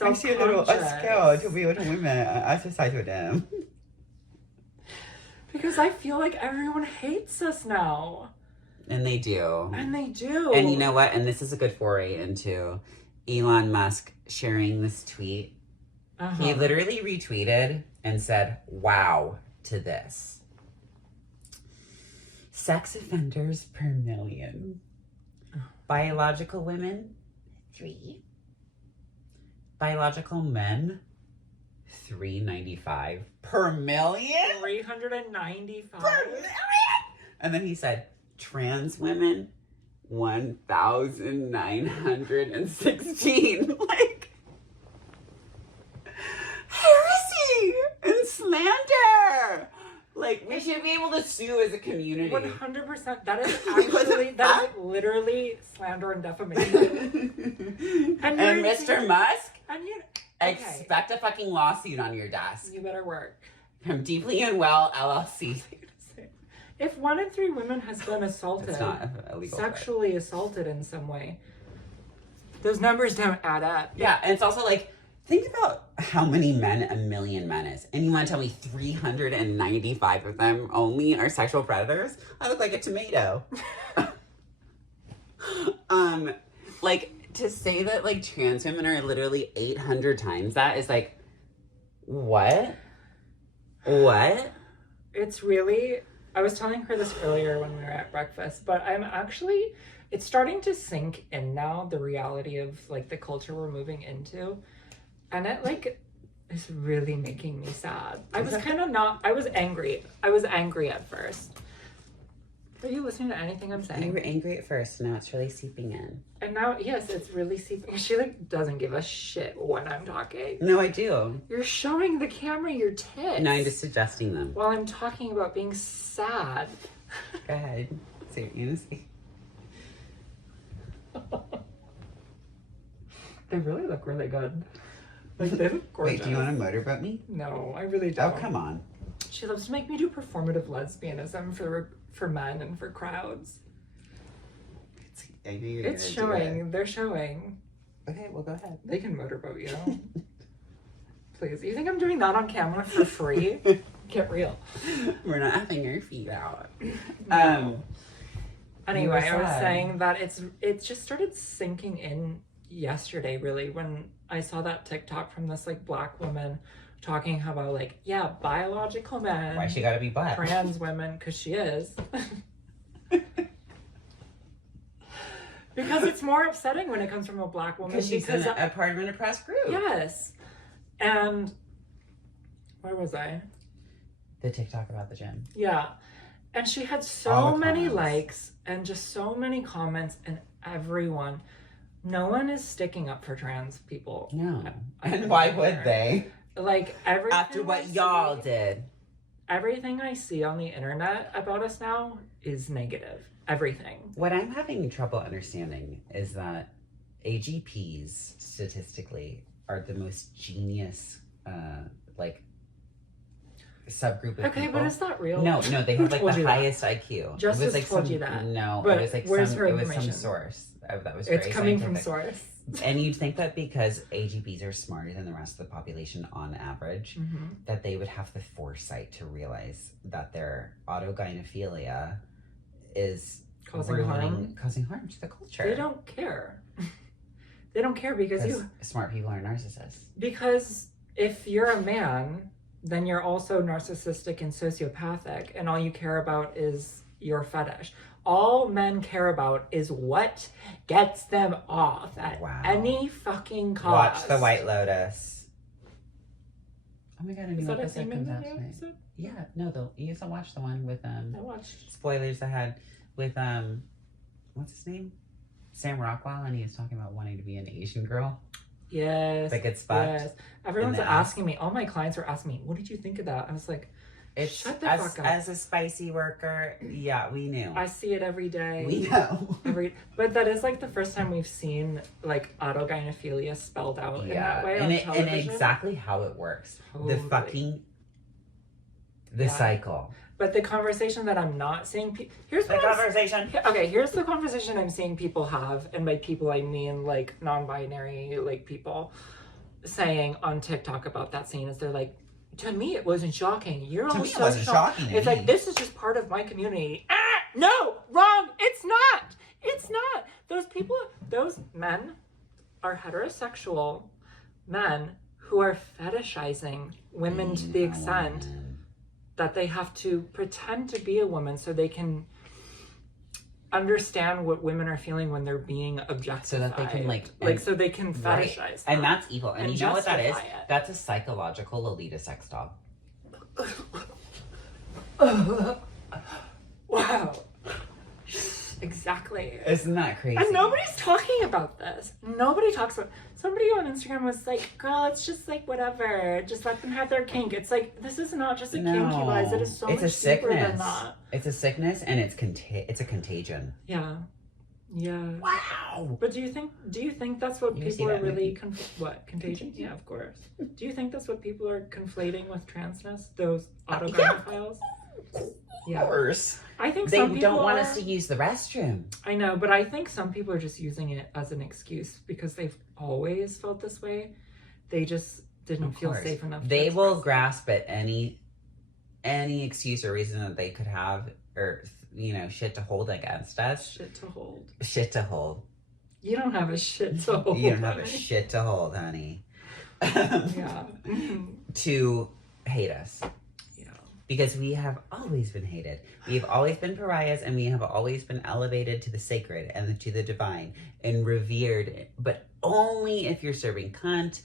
Makes you a little scared to be with women. Exercise with them. Because I feel like everyone hates us now. And they do. And they do. And you know what? And this is a good foray into Elon Musk sharing this tweet. Uh-huh. He literally retweeted and said, wow, to this. Sex offenders per million. Biological women, 3. Biological men, 395 per million. 395. Per million. And then he said, trans women, 1,916. Like, heresy and slander. Like, we should be able to sue as a community. 100%. That is actually, that is literally slander and defamation. And you're- Mr. Musk, And you, okay, expect a fucking lawsuit on your desk you better work. from Deeply Unwell LLC. If 1 in 3 women has been assaulted, It's not illegal. sexually assaulted in some way, those numbers don't add up. Yeah, and it's also like, think about how many men a million men is. And you want to tell me 395 of them only are sexual predators? I look like a tomato. Like, to say that, like, trans women are literally 800 times that is like, what? What? It's really, I was telling her this earlier when we were at breakfast, but I'm actually, it's starting to sink in now, the reality of, like, the culture we're moving into. And it, like, is really making me sad. I was kind of not, I was angry. I was angry at first. Are you listening to anything I'm saying? You were angry at first, now it's really seeping in. And now, yes, it's really seeping. She, like, doesn't give a shit when I'm talking. No, I do. You're showing the camera your tits. No, I'm just suggesting them. While I'm talking about being sad. Go ahead. Say what you're gonna say. They really look really good. Like, they look gorgeous. Wait, do you want to motorboat me? No, I really Oh, don't. come on. She loves to make me do performative lesbianism for men and for crowds. I knew you were It's gonna do it. showing. They're showing. Okay, well, go ahead. They can motorboat you. Please. You think I'm doing that on camera for free? Get real. We're not having our feet out. Anyway, I was saying that it just started sinking in yesterday, really, when I saw that TikTok from this like black woman talking about like, yeah, biological men. Why she gotta be black? Trans women, because she is. Because it's more upsetting when it comes from a black woman. Because she's a part of an oppressed group. Yes. And where was I? The TikTok about the gym. Yeah. And she had so many likes and just so many comments, and everyone. No one is sticking up for trans people. No. And why would they? Like, everything. After what y'all did. Everything I see on the internet about us now is negative. Everything. What I'm having trouble understanding is that AGPs statistically are the most genius like subgroup of okay, people. but is that real? No, they have like the highest IQ. Justice it was like told some, you that. No, but it was like where's some. her It was information? some source that was. It's very coming scientific. from source. And you'd think that because AGPs are smarter than the rest of the population on average, that they would have the foresight to realize that their autogynephilia is causing harm to the culture. They don't care. They don't care because smart people are narcissists. Because if you're a man, then you're also narcissistic and sociopathic, and all you care about is your fetish. All men care about is what gets them off at any fucking cost. Watch The White Lotus. Oh my god, a new episode comes out tonight. Yeah, no, you used to watch the one with I watched. spoilers ahead with what's his name? Sam Rockwell, and he was talking about wanting to be an Asian girl. Yes. That gets fucked. Yes. Everyone's asking me, all my clients are asking me, what did you think of that? I was like, shut the fuck up. As a spicy worker, yeah, we knew. I see it every day. We know. But that is like the first time we've seen like autogynephilia spelled out in that way on television. And exactly how it works. Totally. The cycle. But the conversation that I'm not seeing here's the conversation. Here's the conversation I'm seeing people have, and by people I mean like non-binary like people saying on TikTok about that scene is they're like, to me it wasn't shocking. You're all so shocking. It's like, this is just part of my community. No, wrong. It's not. It's not. Those men are heterosexual men who are fetishizing women to the extent that they have to pretend to be a woman so they can understand what women are feeling when they're being objectified. So that they can so they can fetishize them. And that's evil. And you know what that is? It. That's a psychological Lolita sex doll. Wow. Exactly. Isn't that crazy? And nobody's talking about this. Nobody talks about. Somebody on Instagram was like, girl, it's just like whatever. Just let them have their kink. It's like, this is not just a kink, you guys. It is so much deeper than that. It's a sickness, and it's a contagion. Yeah. Yeah. Wow. But do you think that's what people are really contagion? Yeah, of course. Do you think that's what people are conflating with transness? Those autogynephiles? Yeah. Of course. I think they some people don't want us to use the restroom. I know, but I think some people are just using it as an excuse because they've always felt this way. They just didn't feel safe enough. They will grasp at any excuse or reason that they could have, or shit to hold against us. Shit to hold. Shit to hold. You don't have a shit to hold. You don't have a shit to hold, honey. Yeah. To hate us. Because we have always been hated. We have always been pariahs, and we have always been elevated to the sacred and to the divine and revered, but only if you're serving cunt,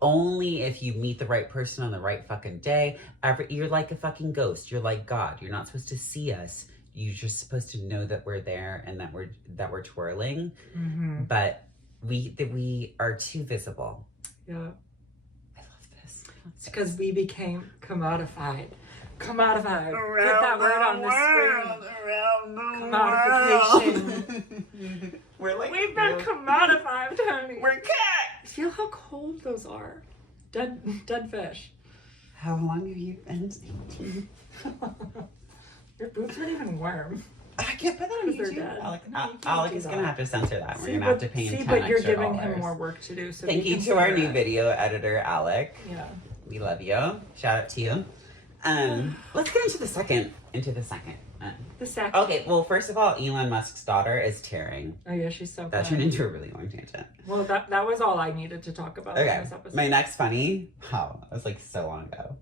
only if you meet the right person on the right fucking day. You're like a fucking ghost. You're like God. You're not supposed to see us. You're just supposed to know that we're there and that we're twirling. Mm-hmm. But we are too visible. Yeah. I love this. It's because we became commodified. Commodified. Put that word on the screen. Commodification. We've been commodified, honey. We're cat. Feel how cold those are. Dead fish. How long have you been sleeping? Your boobs aren't even warm. I can't put that on YouTube. Alex is gonna have to censor that. We're gonna have to pay him $10 but you're extra giving him more work to do. So thank you to our new video editor, Alec. Yeah. We love you. Shout out to you. Let's get into the second. The second. Okay, well, first of all, Elon Musk's daughter is tearing. Oh yeah, she's so That fun. turned into a really long tangent. Well, that was all I needed to talk about in Okay, this episode. my next funny. Oh, it was like so long ago.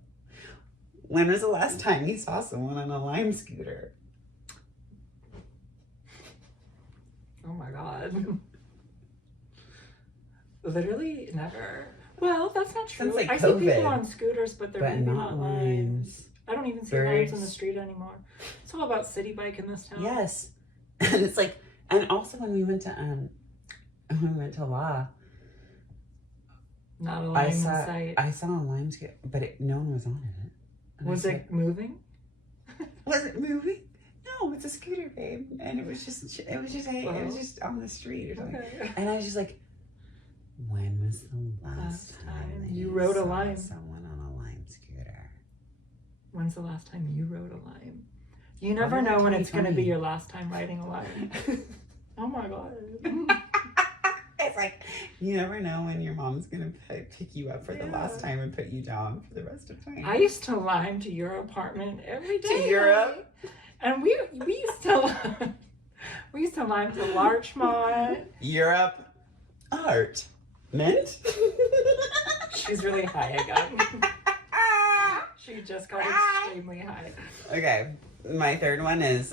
When was the last time you saw someone on a Lime scooter? Oh my god. Literally never. Well, that's not true. Since, like, I see people COVID. on scooters, but they're But maybe not not limes. I don't even see limes in the street anymore. It's all about city bike in this town. Yes. And it's like, and also when we went to law, Not a lime I in saw sight. a Lime scooter, but no one was on it. And I Was said, it moving? Was it moving? No, it's a scooter, babe. And it was just on the street or something. Okay. And I was just like, when was the last time that you rode a saw Lime? someone on a Lime scooter? When's the last time you rode a lime? You never Oh, know when that's it's going to be funny. your last time riding a lime. Oh my god. It's like, you never know when your mom's gonna pick you up for the last Yeah. time and put you down for the rest of time. I used to lime to your apartment every day. To Europe? And we used to lime to Larchmont. Europe, art, mint. She's really high again. She just got extremely high. Okay, my third one is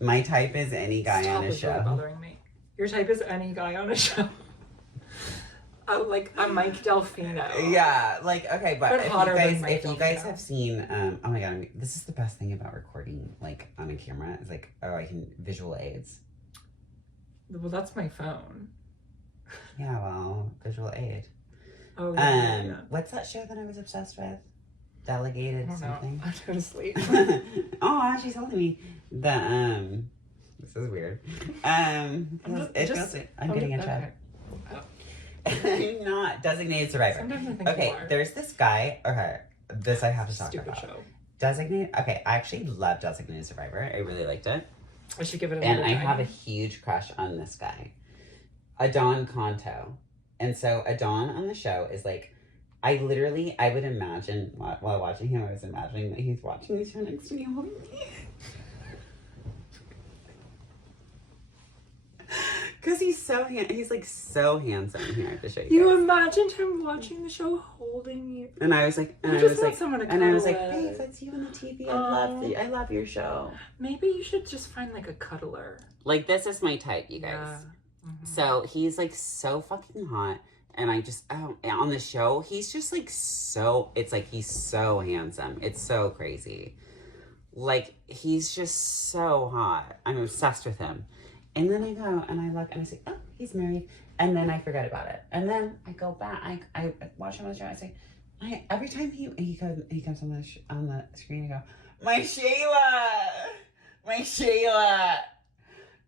my type is any guy Stop on a is really show. bothering me. Your type is any guy on a show. Oh, like a Mike Delfino. Yeah, like okay, but But if hotter you than guys Mike Delfino. have seen oh my god, this is the best thing about recording like on a camera is like I can visual aids. Well, that's my phone. Yeah, well, visual aid. Oh, yeah. What's that show that I was obsessed with? Delegated I don't know. something. I'm going to sleep. Oh, she's holding me. This is weird. I'm getting a check. I'm not designated survivor. Sometimes I think Okay, you are. there's this guy. Okay, this I have to talk Stupid about. show. Designated. Okay, I actually love Designated Survivor. I really liked it, I should give it a and little I have a try. huge crush on this guy, Adon Conto. And so Adon on the show is like, I would imagine while watching him, I was imagining that he's watching the show next to me holding me. Because he's like so handsome here at the show. You guys. imagined him watching the show holding you. And I was like, You just want someone to and I was cuddle like, with. babe, that's you on the TV. Oh. I love your show. Maybe you should just find like a cuddler. Like this is my type, you guys. Yeah. Mhm. So he's like so fucking hot, and I just on the show he's just like so. It's like he's so handsome. It's so crazy. Like he's just so hot. I'm obsessed with him. And then I go and I look and I say, oh, he's married. And then I forget about it. And then I go back. I watch him on the show. I say, every time he comes on the screen, I go, my Shayla.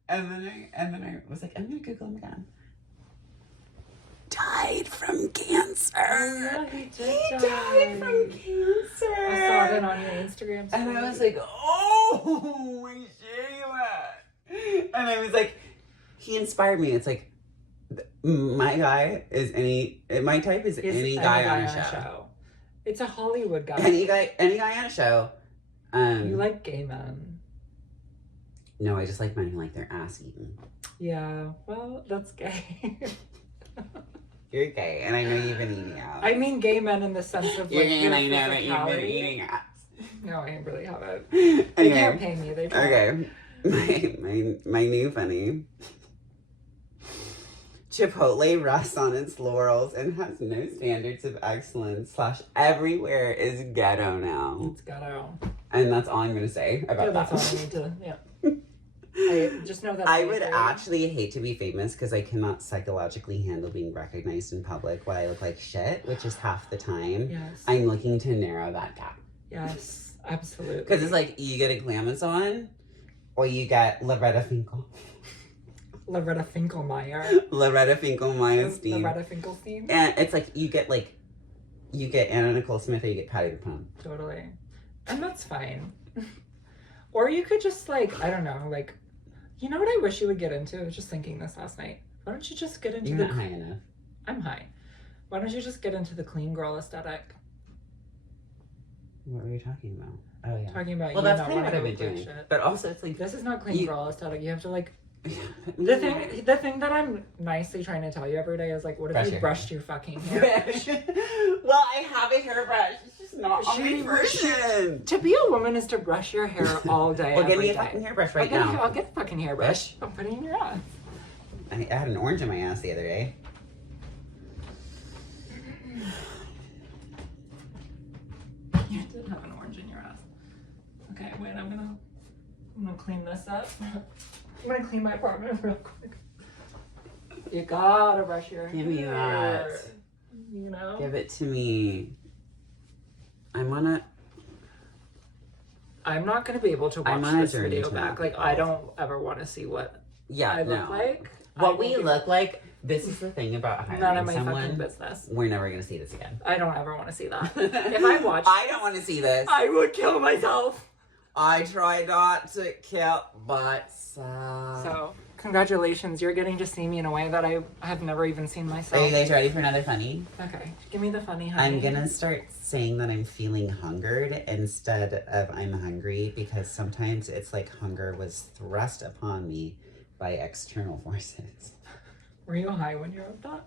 And then I was like, I'm gonna Google him again. Died from cancer. Oh, yeah, he did died from cancer. I saw it on your Instagram story. And I was like, oh, my Shayla. And I was like, he inspired me. It's like, my type is any guy on a show. It's a Hollywood guy. Any guy on a show. You like gay men. No, I just like men who like their ass eaten. Yeah, well, that's gay. You're gay, and I know you've been eating out. I mean gay men in the sense of like You're gay, your and I know that you've been physicality. eating ass. No, I really haven't. They can't Okay. pay me. They try. Okay. My new funny. Chipotle rests on its laurels and has no standards of excellence. / everywhere is ghetto now. It's ghetto. And that's all I'm gonna say about Yeah, that. that's all I need to. Yeah. I just know that. I would actually hate to be famous because I cannot psychologically handle being recognized in public while I look like shit, which is half the time. Yes. I'm looking to narrow that gap. Yes, absolutely. Because it's like you get a Glamis on, or you get Loretta Finkel. Loretta Finkelmeyer. Loretta Finkel-Meyerstein. Loretta Finkelstein. And it's like you get Anna Nicole Smith or you get Patti LuPone. Totally. And that's fine. Or you could just like, I don't know, like, you know what I wish you would get into? I was just thinking this last night. Why don't you just get into You're the... not high enough. I'm high. Why don't you just get into the clean girl aesthetic? What were you talking about? Oh yeah. Talking about Well, you that's not kind of what wanting I've been to doing. shit. But also, it's like This is not clean You- girl aesthetic. You have to like the thing that I'm nicely trying to tell you every day is like, what if Brush you your brushed your fucking hair? Well, I have a hairbrush. It's just not on my version. To be a woman is to brush your hair all day. Well, give me a every day. fucking hairbrush right now. I'll get a fucking hairbrush. I'll put it in your ass. I had an orange in my ass the other day. You did have an orange in your ass. Okay, wait, I'm gonna clean this up. I'm gonna clean my apartment real quick. You gotta brush your hair. Give me that. You know? Give it to me. I'm not gonna be able to I'm watch on a this journey video to back. not Like, be I bald. don't ever want to see what Yeah, I look no. like. What we look like, this is the thing about None of hiring my fucking someone. business. We're never going to see this again. I don't ever want to see that. If I watch I don't want to see this. I would kill myself. I try not to kill, but So, congratulations. You're getting to see me in a way that I have never even seen Are myself. you guys ready for another funny? Okay, give me the funny, honey. I'm gonna start saying that I'm feeling hungered instead of I'm hungry, because sometimes it's like hunger was thrust upon me by external forces. Were you high when you wrote that?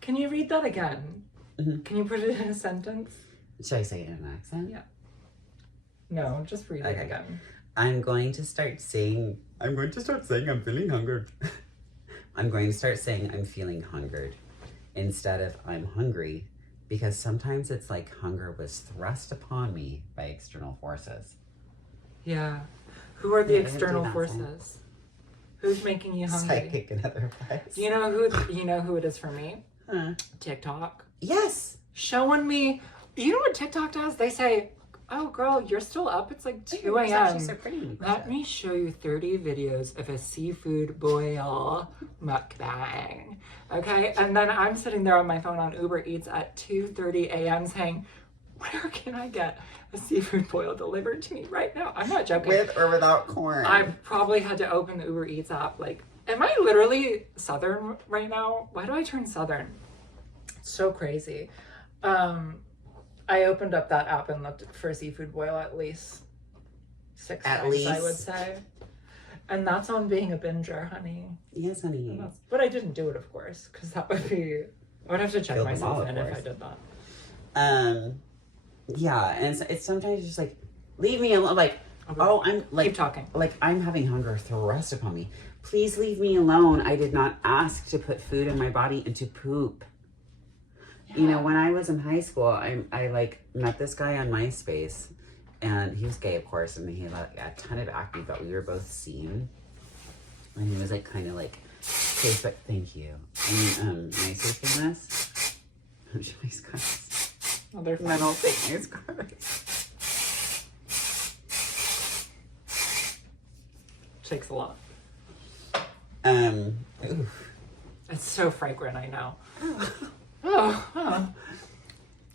Can you read that again? Mhm. Can you put it in a sentence? Should I say it in an accent? Yeah. No, just read it Okay. again. I'm going to start saying I'm going to start saying I'm feeling hungered. I'm going to start saying I'm feeling hungered instead of I'm hungry, because sometimes it's like hunger was thrust upon me by external forces. Yeah. Who are the Yeah, I didn't do external that forces? Who's making you hungry? Psychic and other advice. Do you know who it is for me? Huh. TikTok. Yes. Showing me. You know what TikTok does? They say, "Oh, girl, you're still up. It's like 2 It's actually a.m. so pretty. Let me show you 30 videos of a seafood boil mukbang." Okay, and then I'm sitting there on my phone on Uber Eats at 2:30 a.m. saying, "Where can I get a seafood boil delivered to me right now?" I'm not joking. With or without corn. I probably had to open the Uber Eats app. Like, am I literally Southern right now? Why do I turn Southern? It's so crazy. I opened up that app and looked for a seafood boil at least 6 At times, I least. would say. And that's on being a binger, honey. Yes, honey. But I didn't do it, of course, because that would be... I would have to check Kill them myself all, of in if I course. did that. Yeah, and it's sometimes just like, leave me alone. Like, Okay. oh, I'm like, Keep talking. like I'm having hunger thrust upon me. Please leave me alone. I did not ask to put food in my body and to poop. You know, when I was in high school, I like met this guy on MySpace, and he was gay, of course, and he had like, a ton of acne, but we were both seen. And he was like kind of like Facebook, thank you. And MySpace famous. I'm sure he's got Other mental sickness cards. takes a lot. Oof. It's so fragrant, I know. Oh.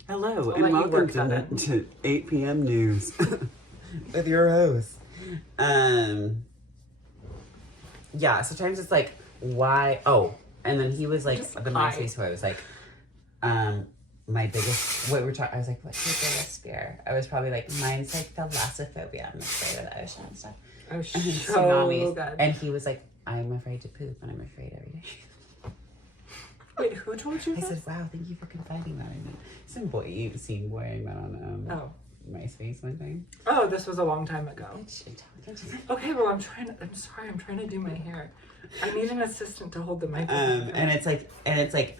Hello, I'll let and you welcome work that in. to 8 p.m. news with your host. Yeah, sometimes it's like, why? Oh, and then he was like, Just the hi. MySpace, who I was like, my biggest, what we're talking, I was like, what's your biggest fear? I was probably like, mine's like thalassophobia. I'm afraid of the ocean and stuff. Oh, And so tsunamis. good. And he was like, I'm afraid to poop, and I'm afraid every day. Wait, who told you I this? said, wow, thank you for confiding that in me. Some boy, you've seen boy I met on MySpace one time. Oh, this was a long time ago. Don't you- Okay, well, I'm sorry, I'm trying to do my hair. I need an assistant to hold the microphone. And it's like,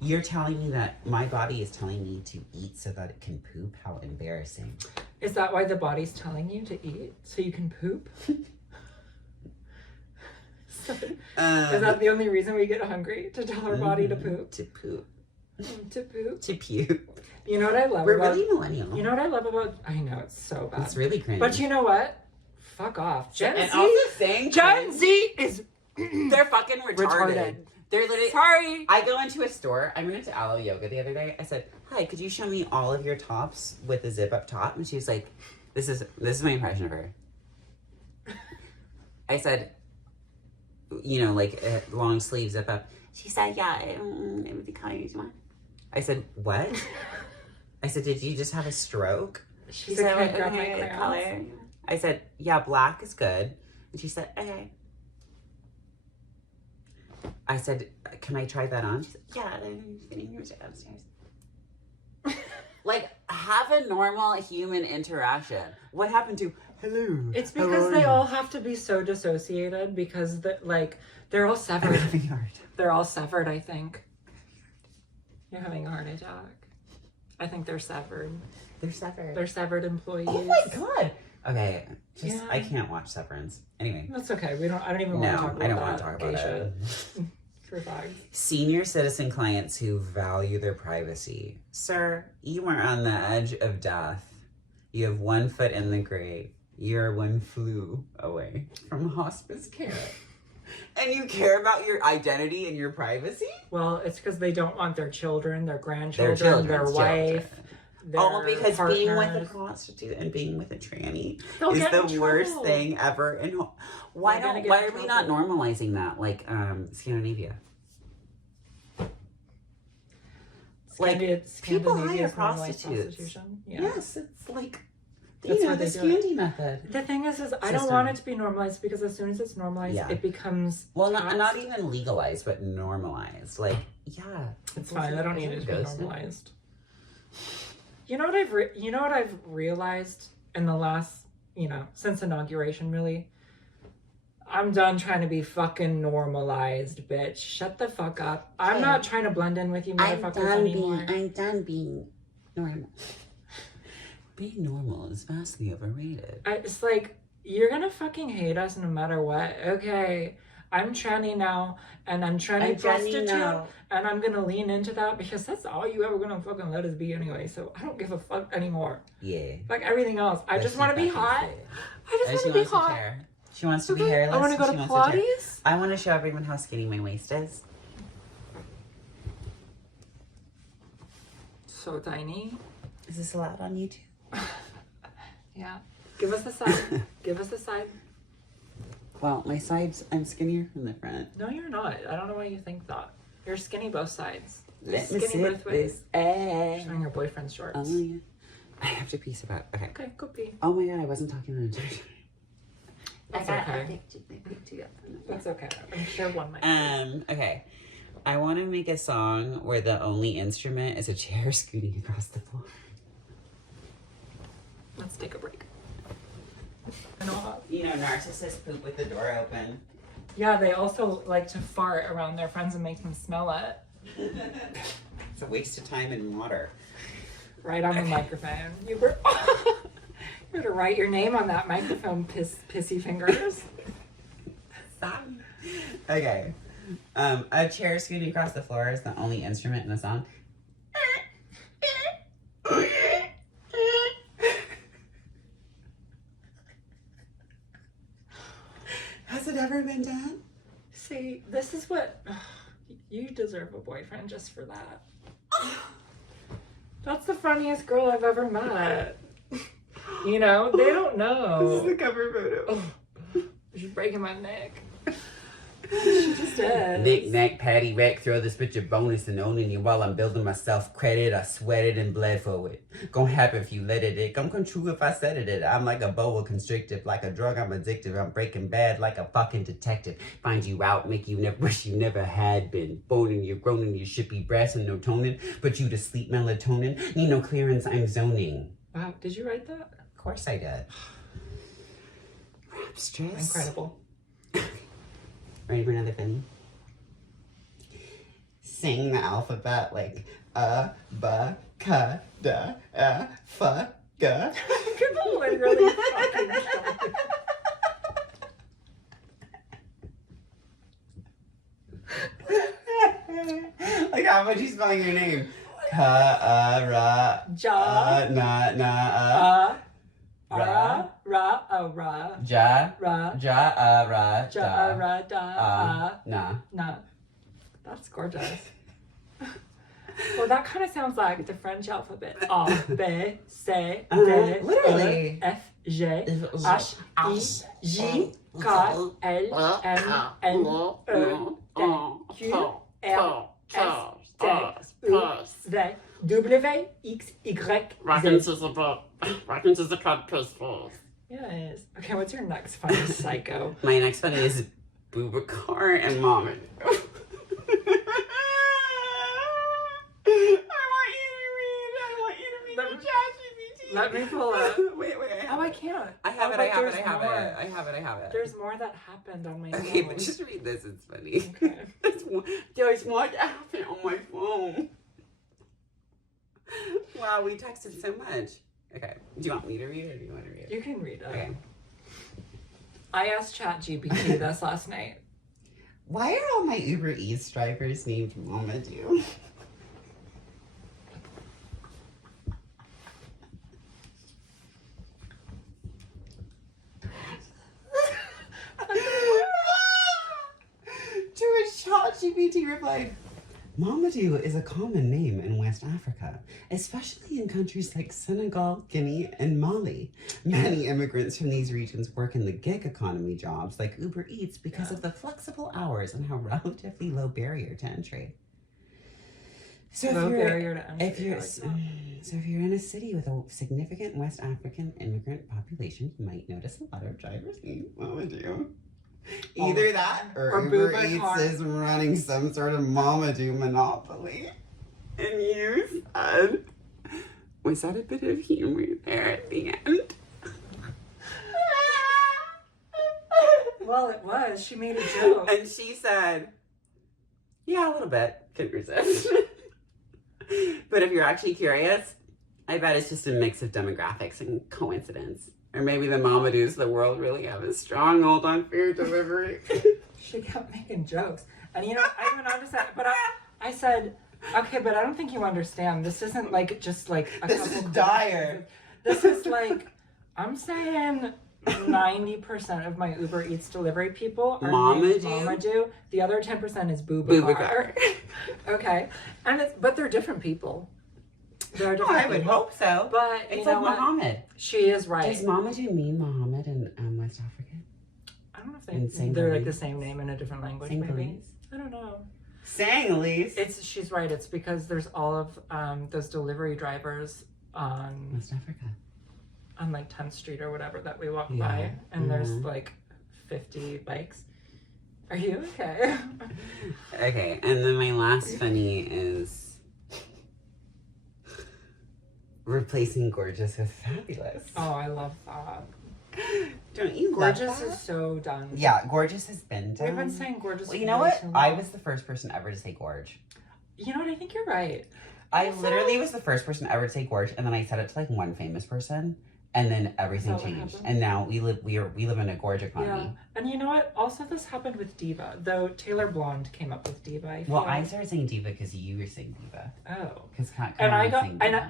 you're telling me that my body is telling me to eat so that it can poop. How embarrassing. Is that why the body's telling you to eat? So you can poop? Is that the only reason we get hungry? To tell our body to poop? To poop. To poop? To puke. You know what I love We're about... really millennial. You know what I love about... I know, it's so bad. It's really cringe. But you know what? Fuck off. Gen and Z... also saying Gen Z is... they're fucking retarded. They're literally... Sorry. I go into a store. I went into Aloe Yoga the other day. I said, hi, could you show me all of your tops with a zip up top? And she was like, this is my impression of her. I said, you know, like a long sleeve zip up. She said, yeah, it would be kind of one. I said, what? I said, did you just have a stroke? She She said, said, "Can I grab my okay, crayons?" color. I said, yeah, black is good. And she said, okay. I said, can I try that on? She said, yeah, then fitting yours upstairs. Like, have a normal human interaction. What happened to, hello? It's how because are they you?" all have to be so dissociated because they're all I'm severed. having a heart. They're all severed, I think. You're having a heart attack. I think they're severed. They're severed. They're severed employees. Oh my god. Okay, just Yeah. I can't watch Severance. Anyway. That's okay. I don't even want to No, talk about I don't that. want to talk about gay it. shit. For fags. Senior citizen clients who value their privacy. Sir, you are on the edge of death. You have 1 foot in the grave. You're 1 flu away from hospice care. And you care about your identity and your privacy? Well, it's because they don't want their children, their grandchildren, their children's wife, their Oh, because being with a partners. prostitute and being with a tranny They'll is get in the worst trouble. thing ever. And why They're gonna get why in are we not trouble. normalizing that like Scandinavia? Like, people hire Scandinavia's normalized prostitutes. prostitution. Yeah. Yes, it's like That's you know where the they do it. Scandi method. The thing is I don't System. want it to be normalized because as soon as it's normalized, Yeah. it becomes Well, not taxed. even legalized, but normalized. Like, yeah, It's fine. I don't need it to be Ghost. normalized. You know what I've realized in the last, since inauguration, really. I'm done trying to be fucking normalized, bitch. Shut the fuck up. I'm not trying to blend in with you motherfuckers anymore. I'm done being normal. Being normal is vastly overrated. It's like, you're gonna fucking hate us no matter what. Okay, I'm tranny now, and I'm tranny prostitute, and I'm gonna lean into that because that's all you ever gonna fucking let us be anyway. So I don't give a fuck anymore. Yeah. Like everything else, I just want to be hot. I just want to be hot. She wants to be Okay, hairless. I want to go to She wants to Pilates. I want to show everyone how skinny my waist is. So tiny. Is this allowed on YouTube? Yeah. Give us the side. Give us the side. Well, my sides, I'm skinnier from the front. No, you're not. I don't know why you think that. You're skinny both sides. You're Let me skinny sit both ways. this ass. Showing your boyfriend's shorts. Oh, yeah. I have to pee so bad. Okay. Okay, go pee. Oh my god, I wasn't talking on a That's okay. That's okay. I'm sure one might. Okay. I want to make a song where the only instrument is a chair scooting across the floor. Let's take a break. You know, narcissists poop with the door open. Yeah, they also like to fart around their friends and make them smell it. It's a waste of time and water. Right on the microphone. You were you to write your name on that microphone, pissy fingers. Okay. A chair scooting across the floor is the only instrument in the song. Has it ever been done? See, this is what you deserve a boyfriend just for that. That's the funniest girl I've ever met. You know, they don't know. This is the cover photo. She's breaking my neck. She just is. Knick knack, patty whack, throw this bitch a bonus and owning you while I'm building myself credit. I sweated and bled for it. Gonna happen if you let it. Gonna come true if I said it. I'm like a boa constrictive, like a drug I'm addictive. I'm breaking bad like a fucking detective. Find you out, make you never wish you never had been. Boning you, groaning you, should be brass and no toning. But you to sleep melatonin. Need no clearance, I'm zoning. Wow, did you write that? Of course I did. Rap stress. Incredible. Ready for another funny? Sing the alphabet like ba ka da fa ga. People literally fucking shot. Like how would you spelling your name? Ka ra Ja. na na Ra. Ra. Oh, ra. ja Ra. ja ra Ja. da Ra. Da. na. No. That's gorgeous. Well, that kind of sounds like the French alphabet. A, B, C, D, Literally. E, F, G, H, I, J, K, L, M, N, E, T, Q, R, S, T, U, V, W-X-Y-Z. Reckons is a cut pistol. Yes. Okay, what's your next funny psycho? My next one is Boubacar and Mama. I want you to read the ChatGPT. Let me pull up. Wait. Oh, I can't. I have it. But there's more that happened on my phone. Okay, but just read this. It's funny. Okay. There's more that happened on my phone. Wow, we texted so much. Okay. Do you want me to read it or do you want to read it? You can read it. Okay. I asked ChatGPT this last night. Why are all my Uber Eats drivers named Mamadou? To which ChatGPT replied, Mamadou is a common name in West Africa, especially in countries like Senegal, Guinea, and Mali. Many immigrants from these regions work in the gig economy jobs like Uber Eats because of the flexible hours and how relatively low barrier to entry. So if you're in a city with a significant West African immigrant population, you might notice a lot of drivers named Mamadou. Either that or Uber Eats is running some sort of Mamadou monopoly. And you said, was that a bit of humor there at the end? Well, it was. She made a joke. And she said, yeah, a little bit. Couldn't resist. But if you're actually curious, I bet it's just a mix of demographics and coincidence. Or maybe the Mamadous of the world really have a stronghold on food delivery. She kept making jokes. And you know, I went on to say, but I said, okay, but I don't think you understand. This isn't like just like a This is dire. This is like, I'm saying 90% of my Uber Eats delivery people are named Mamadou. The other 10% is Boubacar. Okay. But they're different people. I would hope so. But it's like Muhammad. She is right. Does Mamadou mean Muhammad in West Africa? I don't know if they're like the same name in a different language. Maybe. I don't know. Senegalese. She's right. It's because there's all of those delivery drivers on West Africa, on like 10th Street or whatever that we walk by, and there's like 50 bikes. Are you okay? Okay, and then my last funny is replacing gorgeous with fabulous. Oh, I love that. Don't you Gorgeous love that? is so done. Yeah, gorgeous has been done. We've been saying gorgeous. Well, you know what? I was the first person ever to say gorge. You know what? I think you're right. I literally was the first person ever to say gorge, and then I said it to like one famous person, and then everything changed. And now we live in a gorge economy. Yeah, and you know what? Also, this happened with diva, though Taylor Blonde came up with diva. I started saying diva because you were saying diva. Oh, because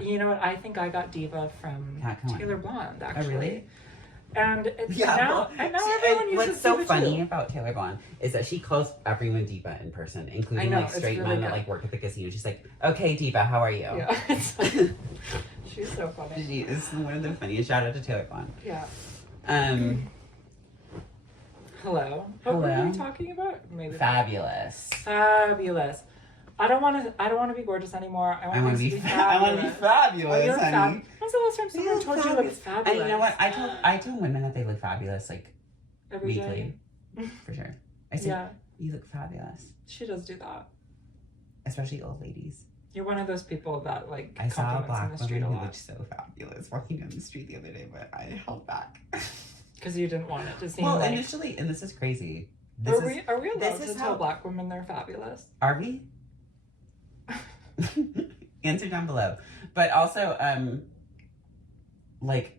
you know what? I think I got diva from Taylor Blonde actually. Oh, really? And now everyone uses what's so diva funny too. about Taylor Blonde is that she calls everyone diva in person, including like straight men that like work at the casino. She's like, "Okay, diva, how are you?" Yeah, she's so funny. She is one of the funniest. Shout out to Taylor Blonde. Yeah. Hello. What were we talking about? Maybe fabulous. Fabulous. I don't want to be gorgeous anymore. I want to be fabulous. I want to be fabulous, honey. When's the last time someone told you you look fabulous? And you know what? I tell women that they look fabulous like every weekly. Day. For sure. I say, you look fabulous. She does do that. Especially old ladies. You're one of those people that like I saw a black woman who looked so fabulous walking down the street the other day, but I held back. Because you didn't want it to seem well, initially, and this is crazy. Are we allowed to tell black women they're fabulous? Are we? Answer down below. But also, like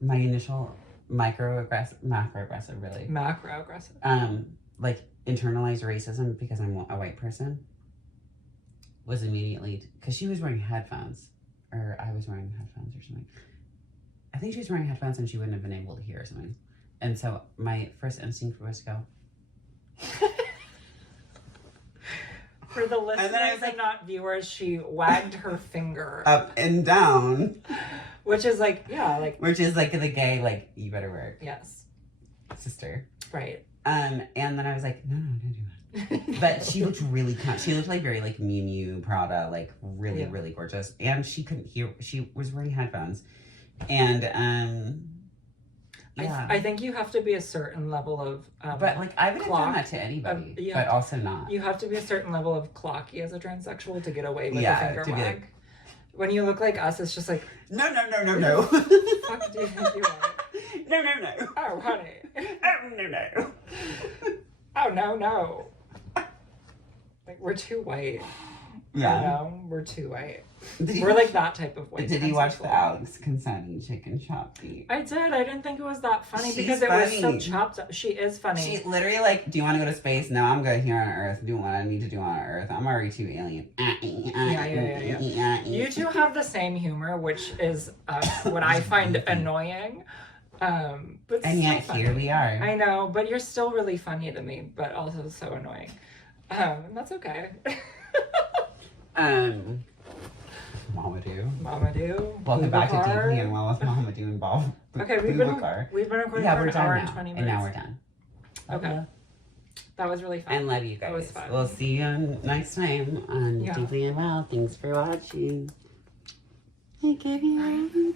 my initial macroaggressive, really. Macroaggressive. Like internalized racism because I'm a white person was immediately because she was wearing headphones, or I was wearing headphones or something. I think she was wearing headphones and she wouldn't have been able to hear or something. And so my first instinct was to go. For the listeners and not viewers, she wagged her finger up and down, which is like which is like the gay like you better work. Yes, sister. Right. And then I was like, no, don't do that. But she looked really she looked like very like Miu Miu Prada, like really, Yeah. really gorgeous. And she couldn't hear, she was wearing headphones. And yeah. I think you have to be a certain level of But like I would have done clock. that to anybody, Yeah. but also not. You have to be a certain level of clocky as a transsexual to get away with Yeah, a finger to be wag. like- When you look like us, it's just like, No. fuck do you think you are? No. Oh, honey. Oh, no. Oh, no. Like, we're too white. Yeah. You know? We're too white. Did We're like that type of white. Did you watch the transsexual. Alex Consent Chicken Shop beat? I did. I didn't think it was that funny She's because it was so funny. chopped up. She is funny. She literally like, do you want to go to space? No, I'm good here on Earth. Do what I need to do on Earth. I'm already too alien. Yeah. You two have the same humor, which is what I find annoying. But And still yet funny. here we are. I know, but you're still really funny to me, but also so annoying. And that's okay. Mamadou. Boubacar. Welcome back to Deeply Unwell with Mamadou and Bob. Okay, we've been recording Yeah, for we're an hour done and now. 20 And minutes. now we're done. Okay. That was really fun. And love you That was guys. fun. We'll see you next time on Yeah. Deeply Unwell. Thanks for watching. Hey, Gabby.